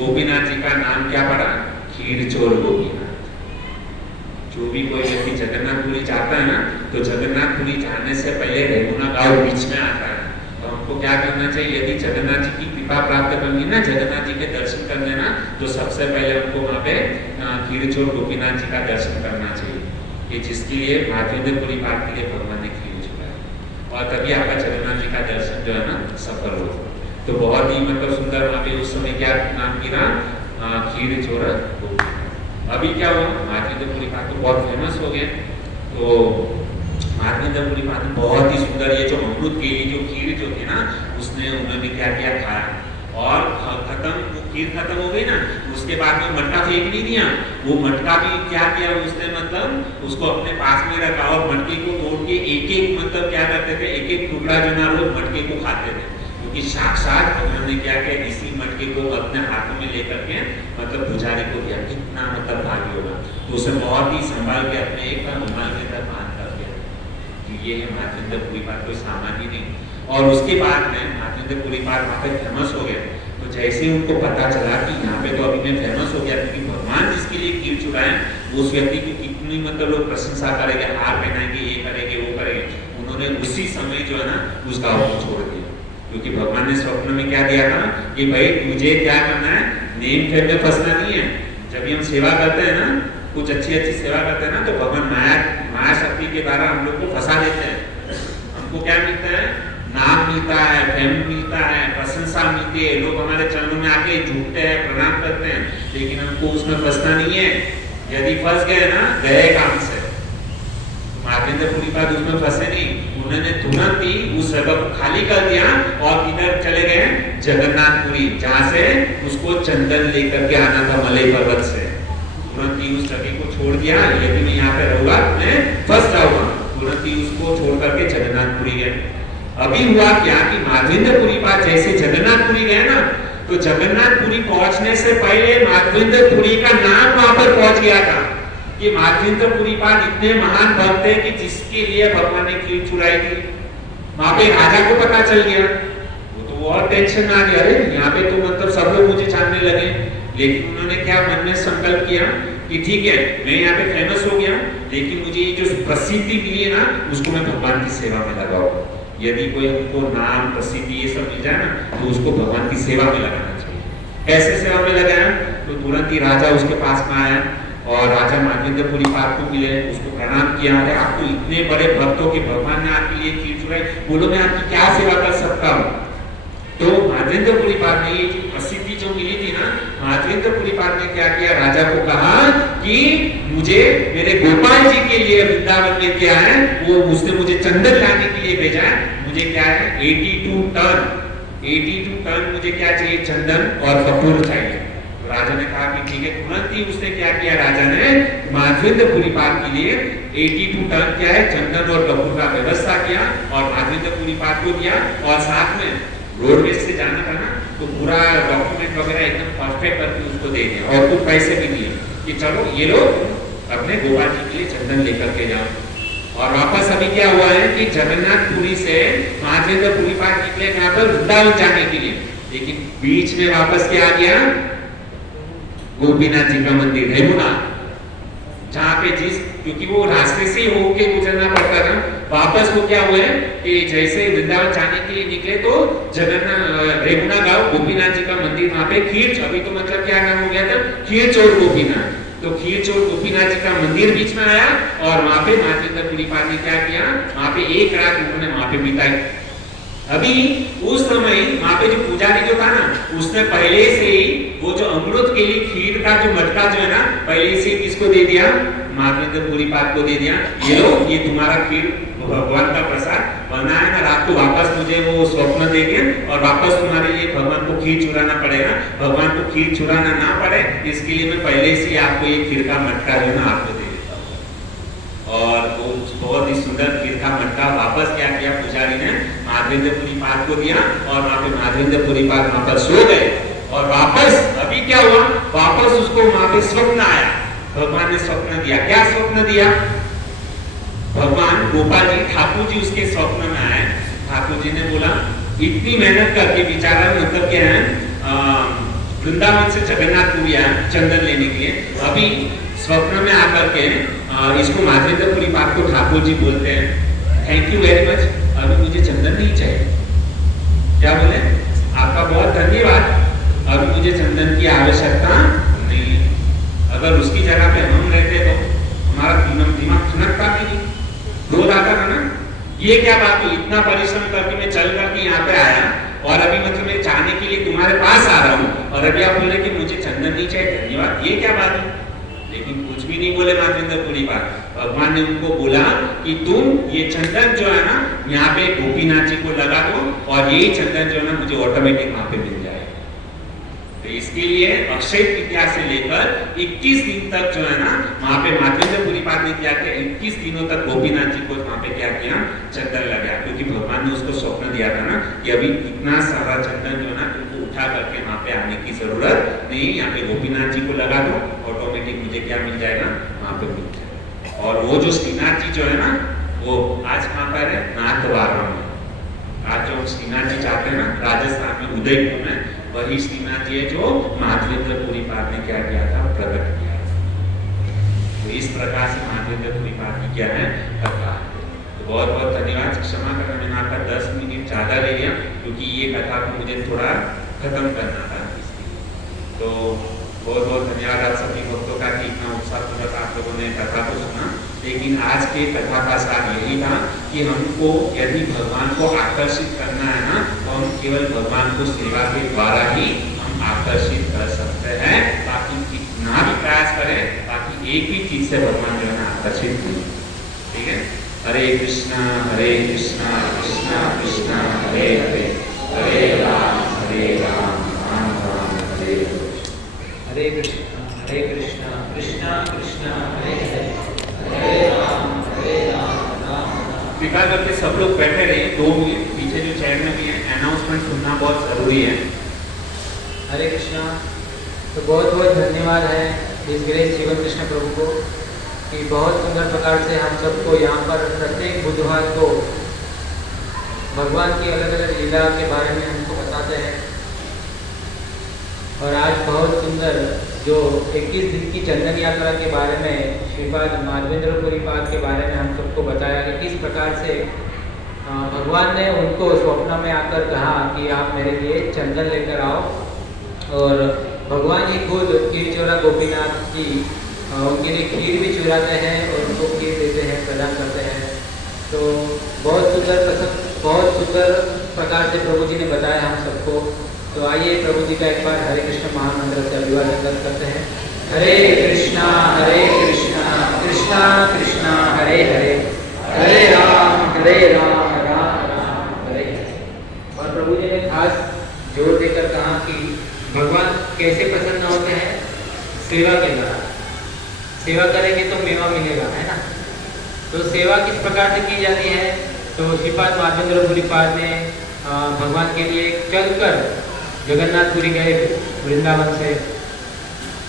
गोपीनाथ जी का नाम क्या पड़ा, खीर चोर गोपीनाथ। जो भी कोई व्यक्ति जगन्नाथपुरी जाता है ना तो जगन्नाथपुरी जाने से पहले रेगुना गांव बीच में आता है। तो हमको क्या करना चाहिए, यदि जगन्नाथ जी की कृपा प्राप्त करनी ना, जगन्नाथ जी के दर्शन करने ना, तो सबसे पहले हमको वहाँ पे खीर चोर गोपीनाथ जी का दर्शन करना चाहिए, कि जिसके लिए माधवेंद्रपुरी पाठ के लिए भगवान ने खीर चुराया, और तभी आपका जगन्नाथ जी का दर्शन जो है ना सफल हो। तो बहुत ही मतलब सुंदर वहाँ पे उस समय क्या नाम की ना, खीर चोर गोपीनाथ। अभी क्या हुआ, माधवेंद्रपुरी पाठ तो बहुत फेमस हो गया। तो माधवेंद्रपुरी पाठ बहुत ही सुंदर, ये जो अमृत केली जो खीर जो थी ना, उसने उन्होंने क्या किया, खाया और खत्म, वो खीर खत्म हो गई ना, उसके बाद में मटका फेंक नहीं दिया, वो मटका भी क्या किया उसने, मतलब उसको अपने पास में रखा और मटके को तोड़ के एक एक मतलब क्या करते थे, एक एक टुकड़ा जो ना रोज मटके को खाते थे, क्योंकि साक्षात भगवान ने क्या किया, इसी मटके को अपने हाथों में लेकर के मतलब पुजारी को दिया। कितना मतलब भाग्य होगा। तो उसे बहुत ही संभाल के अपने एक रुमाल के अंदर बांध कर दिया कि ये है माधवेंद्रपुरी पाठ, कोई सामान्य नहीं। और उसके बाद में माधवेंद्रपुरी पाठ वहाँ पे फेमस हो गया। तो जैसे ही उनको पता चला कि यहाँ पे तो अभी मैं फेमस हो गया, क्योंकि भगवान जिसके लिए खीर चुराए उस व्यक्ति की कितनी मतलब लोग प्रशंसा करेंगे, हार पहनाएंगे, ये करेंगे, वो करेंगे, उन्होंने उसी समय जो है ना उस गाँव को छोड़ दिया। क्योंकि भगवान ने स्वप्न में क्या दिया था कि भाई तुझे क्या करना है, नेम फेम में फंसना नहीं है। जब भी हम सेवा करते हैं ना, कुछ अच्छी अच्छी सेवा करते हैं ना, तो भगवान माया शक्ति के द्वारा हम लोग को फंसा देते हैं। हमको क्या मिलता है, नाम मिलता है, फेम मिलता है, प्रशंसा मिलती है, लोग हमारे चरणों में आके झुकते हैं, प्रणाम करते हैं, लेकिन हमको उसमें फंसना नहीं है। यदि फंस गए ना, गए काम से। माधवेंद्रपुरी पाठ उसमें फंसे नहीं, उन्होंने तुरंत ही उस जगह को खाली कर दिया और किधर चले गए, जगन्नाथपुरी, जहाँ से उसको चंदन लेकर के आना था मलई पर्वत से। तुरंत ही उस जगह को छोड़ दिया, यदि मैं यहाँ पे रहूंगा मैं फंस जाऊंगा, तुरंत ही उसको छोड़ करके जगन्नाथपुरी गए। अभी हुआ क्या कि माधवेंद्रपुरी पाठ जैसे जगन्नाथपुरी गए ना, तो जगन्नाथपुरी पहुंचने से पहले माधवेंद्रपुरी का नाम वहां पर पहुंच गया था कि माधवेंद्रपुरी पाठ इतने महान भक्त है कि जिसके लिए भगवान ने खीर चुराई थी। वहां पे राजा को पता चल गया, वो टेंशन में आ गया, अरे यहाँ पे तो मतलब सब लोग मुझे जानने लगे। लेकिन उन्होंने क्या मन में संकल्प किया कि ठीक है, मैं यहाँ पे फेमस हो गया, लेकिन मुझे ये जो प्रसिद्धि मिली है ना, उसको मैं भगवान की सेवा में लगाऊंगा। यदि कोई हमको नाम प्रसिद्धि ये सब मिल जाए ना, तो उसको भगवान की सेवा में लगाना चाहिए। कैसे सेवा में लगाया? तो तुरंत ही राजा उसके पास में आया और राजा माधवेंद्रपुरी पाद को मिले, उसको प्रणाम किया। अरे आपको इतने बड़े भक्तों के भगवान ने आपके लिए खीर चुराई, बोलो मैं आपकी क्या सेवा कर सकता हूँ। तो माधवेंद्रपुरी पाद ने ये जो प्रसिद्धि जो मिली थी ना, माधवेंद्रपुरी पाद ने क्या किया, राजा को कहा कि मुझे मेरे गोपाल जी के लिए वृंदावन में क्या है, वो उसने मुझे चंदन लाने के लिए भेजा है। मुझे क्या है 82 टन मुझे क्या चाहिए, चंदन और कपूर चाहिए। राजा ने कहा कि ठीक है। तुरंत ही उसने क्या किया, राजा ने माधवेंद्रपुरी पाद के लिए 82 टन क्या है, चंदन और कपूर का व्यवस्था किया और माधवेंद्रपुरी पाद को दिया। और साथ में रोडवेज से जाना था ना, तो पूरा डॉक्यूमेंट वगैरह एकदम परफेक्ट करके उसको दे दिया और कुछ पैसे भी दिए कि चलो ये लोग अपने गोपाल जी के लिए चंदन लेकर के जाओ। और वापस अभी क्या हुआ है कि जगन्नाथपुरी से माधवेंद्रपुरी पाद निकले यहाँ पर वृंदावन जाने के लिए, लेकिन बीच में वापस क्या आ गया, गोपीनाथ जी का मंदिर रेमुना, जहाँ पे क्योंकि वो रास्ते से होके गुजरना पड़ता था। वापस वो क्या हुआ है कि जैसे वृंदावन जाने के लिए निकले तो जगन्नाथ रेमुना गांव गोपीनाथ जी का मंदिर, वहाँ पे खीर, अभी तो मतलब क्या नाम हो गया था, खीर चोर गोपीनाथ। तो खीर चोर गोपीनाथ जी का मंदिर बीच में आया और वहाँ पे माधवेंद्रपुरी पाद ने क्या किया, वहाँ पे एक रात उन्होंने वहाँ पे बिताई। अभी उस समय वहाँ पे जो पुजारी जो था ना, उसने पहले से ही वो जो अमृत के लिए खीर का जो मटका जो है ना, पहले से किसको दे दिया, माधवेंद्रपुरी पाद को दे दिया। ये लो, ये तुम्हारा खीर भगवान का प्रसाद बना है ना, रात को वापस मुझे वो स्वप्न दे दिया और वापस तुम्हारे लिए भगवान को खीर चुराना पड़ेगा। भगवान को खीर चुराना ना पड़े इसके लिए मैं पहले से ही आपको ये खीर का मटका जो है ना आपको दे देता हूँ। और वो बहुत ही सुंदर खीर का मटका वापस क्या किया, पुजारी ने माधवेंद्रपुरी पाद को दिया और वहाँ पे माधवेंद्रपुरी पाद वहाँ पर सो गए। और वापस अभी क्या हुआ, वापस उसको वहाँ पे स्वप्न आया, भगवान ने स्वप्न दिया। क्या स्वप्न दिया, भगवान गोपाल जी ठाकुर जी उसके स्वप्न में आए। ठाकुर जी ने बोला इतनी मेहनत करके बेचारा, मतलब क्या है, वृंदावन से जगन्नाथपुरी आया चंदन लेने के लिए, अभी स्वप्न में आकर के इसको माधवेंद्रपुरी पाद को ठाकुर जी बोलते हैं, थैंक यू वेरी मच, अभी मुझे चंदन नहीं चाहिए। क्या बोले, आपका बहुत धन्यवाद, अभी मुझे चंदन की आवश्यकता नहीं है। अगर उसकी जगह पे हम रहते तो हमारा दिमाग ठनकता भी नहीं, रोज आता था ना, ये क्या बात हुई, इतना परिश्रम करके मैं चल करके यहाँ पे आया और अभी मतलब मैं चाहने के लिए तुम्हारे पास आ रहा हूँ और अभी आप बोले कि मुझे चंदन नहीं चाहिए, धन्यवाद, ये क्या बात है। लेकिन कुछ भी नहीं बोले माधवेंद्रपुरी पाद। भगवान ने उनको बोला कि तुम ये चंदन जो है ना यहाँ पे गोपीनाथ जी को लगा दो और यही चंदन जो है ना मुझे ऑटोमेटिक वहां पे मिल जाए। तो इसके लिए अक्षय तृतीया से लेकर 21 दिन तक जो है ना वहां पे माधवेंद्रपुरी पाद ने क्या किया, 21 दिनों तक गोपीनाथ जी को वहां पे क्या किया, चंदन लगाया। क्योंकि भगवान ने उसको स्वप्न दिया था ना कि अभी इतना सारा चंदन जो है ना तुमको उठा करके वहां पे आने की जरूरत नहीं, यहाँ पे गोपीनाथ जी को लगा दो, ऑटोमेटिक मुझे क्या मिल जाएगा, वहां पे मिल जाएगा। और वो जो श्रीनाथ जी जो है ना, वो आज कहाँ पर है, नाथद्वारा में। आज जो श्रीनाथ जी चाहते हैं ना राजस्थान में उदयपुर में, वही श्रीनाथ जी है जो माधवेंद्रपुरी पाद ने क्या किया था, प्रकट किया। तो इस प्रकार से माधवेंद्रपुरी पाद की क्या है, कथा। तो बहुत बहुत धन्यवाद, क्षमा करना मैंने आपका 10 मिनट ज्यादा ले लिया क्योंकि ये कथा को मुझे थोड़ा खत्म करना था। तो बहुत बहुत धन्यवाद आप सभी भक्तों का कि इतना उत्साहपूर्वक आप लोगों ने कथा को सुना। लेकिन आज के कथा का सार यही था कि हमको यदि भगवान को आकर्षित करना है ना, तो हम केवल भगवान को सेवा के द्वारा ही हम आकर्षित कर सकते हैं। बाकी कितना भी प्रयास करें, बाकी एक ही चीज से भगवान जो है ना आकर्षित नहीं। ठीक है, हरे कृष्णा कृष्णा कृष्णा हरे हरे, हरे राम राम राम हरे हरे। हरे कृष्णा कृष्णा कृष्णा हरे हरे, हरे राम राम राम। कृपा करके सब लोग बैठे रहिए, 2 मिनट पीछे जो चेयर में भी है, अनाउंसमेंट सुनना बहुत जरूरी है। हरे कृष्णा। तो बहुत बहुत धन्यवाद है इस ग्रेस जीवन कृष्ण प्रभु को कि बहुत सुंदर प्रकार से हम सबको यहाँ पर प्रत्येक बुधवार को भगवान की अलग अलग लीला के बारे में हमको बताते हैं। और आज बहुत सुंदर जो 21 दिन की चंदन यात्रा के बारे में श्रीपाद माधवेंद्रपुरी पाद के बारे में हम सबको बताया कि किस प्रकार से भगवान ने उनको स्वप्न में आकर कहा कि आप मेरे लिए चंदन लेकर आओ, और भगवान ही खुद खीर चोरा गोपीनाथ जी उनके लिए खीर भी चुराते हैं और उनको खीर देते हैं, प्रदान करते हैं। तो बहुत सुंदर प्रकार से प्रभु जी ने बताया हम सबको। तो आइए प्रभु जी का एक बार हरे कृष्ण महामंत्र से अभिवादन करते हैं। हरे कृष्णा कृष्णा कृष्णा हरे हरे, हरे राम राम राम हरे हरे। और प्रभु जी ने खास जोर देकर कहा कि भगवान कैसे प्रसन्न होते हैं, सेवा के द्वारा। सेवा करेंगे तो मेवा मिलेगा, है ना। तो सेवा किस प्रकार से की जाती है, तो श्रीपाद माधवेंद्रपुरी पाद ने भगवान के लिए चलकर जगन्नाथपुरी गए वृंदावन से।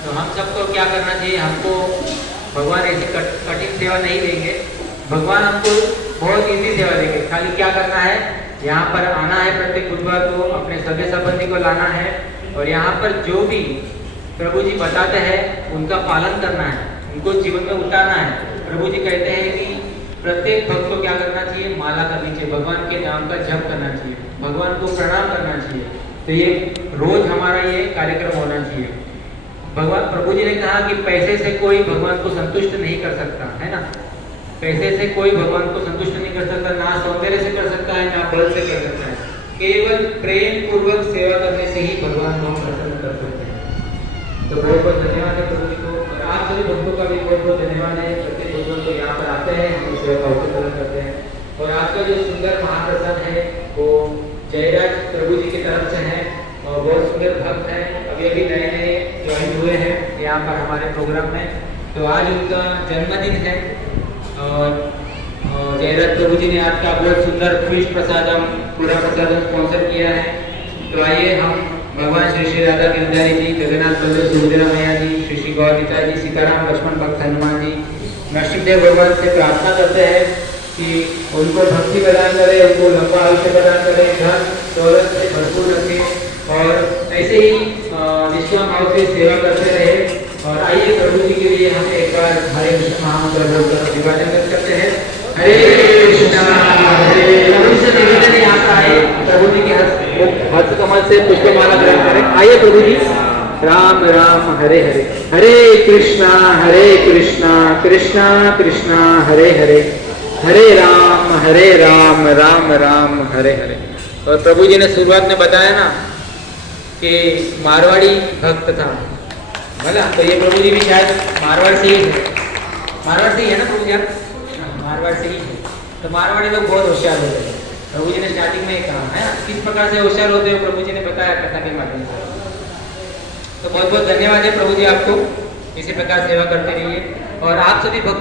तो हम सबको क्या करना चाहिए, हमको भगवान ऐसी कठिन सेवा नहीं देंगे, भगवान हमको बहुत ईजी सेवा देंगे। खाली क्या करना है, यहाँ पर आना है, प्रत्येक बुधवार को अपने सगे संबंधी को लाना है, और यहाँ पर जो भी प्रभु जी बताते हैं उनका पालन करना है, उनको जीवन में उतारना है। प्रभु जी कहते हैं कि प्रत्येक भक्त को क्या करना चाहिए, माला करनी चाहिए, भगवान के नाम का जप करना चाहिए, भगवान को प्रणाम करना चाहिए। तो ये रोज हमारा ये कार्यक्रम होना चाहिए। भगवान प्रभु जी ने कहा कि पैसे से कोई भगवान को संतुष्ट नहीं कर सकता, है ना। पैसे से कोई भगवान को संतुष्ट नहीं कर सकता, ना सौंदर्य से कर सकता है, ना बल से कर सकता है। केवल प्रेम पूर्वक सेवा करने से ही भगवान को प्रसन्न कर सकते हैं। तो बहुत बहुत धन्यवाद है प्रभु जी को, और आप सभी भक्तों का भी बहुत बहुत धन्यवाद है। प्रत्येक भक्तों को यहाँ पर आते हैं, हम सेवा का उत्तोलन करते हैं। और आज का जो सुंदर महाप्रसाद है वो जयराज प्रभु जी की तरफ से है, और बहुत सुंदर भक्त हैं, अभी नए ज्वाइन हुए हैं यहाँ पर हमारे प्रोग्राम में। तो आज उनका जन्मदिन है, और जयराज प्रभु जी ने आज का बहुत सुंदर फीस्ट प्रसादम पूरा प्रसादम स्पॉन्सर किया है। तो आइए हम भगवान श्री श्री राधा गिरधारी जी, जगन्नाथ बलदेव सुभद्रा मैया जी, श्री श्री गौर गीता जी, सीताराम लक्ष्मण भक्त हनुमान जी, नरसिंहदेव भगवान से प्रार्थना करते हैं कि उनको भक्ति प्रदान करे, उनको लंबा आयुष्य प्रदान करे, धन दौलत से भरपूर रखे, और ऐसे ही निष्काम भाव से सेवा करते रहे। और आइए प्रभु जी के लिए हम एक बार हरे कृष्ण महामंत्र बोलकर अभिवादन करते हैं। हरे कृष्णा हरे कृष्ण। निवेदन यहाँ पर आए, प्रभु जी के हस्त कमल से पुष्पमाला ग्रहण करें। आइए प्रभु जी। राम राम हरे हरे, हरे कृष्णा कृष्णा कृष्णा हरे हरे, हरे राम राम राम हरे हरे। और प्रभु जी ने शुरुआत में बताया ना कि मारवाड़ी भक्त था, बोला। तो ये प्रभु जी भी शायद मारवाड़ से ही है, मारवाड़ से ही है ना प्रभु जी, आप मारवाड़ से ही है। तो मारवाड़ी लोग बहुत होशियार होते हैं, प्रभु जी ने स्टार्टिंग में कहा है ना, किस प्रकार से होशियार होते हैं प्रभु जी ने बताया कथा के माध्यम से। तो बहुत बहुत धन्यवाद है प्रभु जी आपको, इसी प्रकार सेवा करते रहिए। और आप सभी भक्तों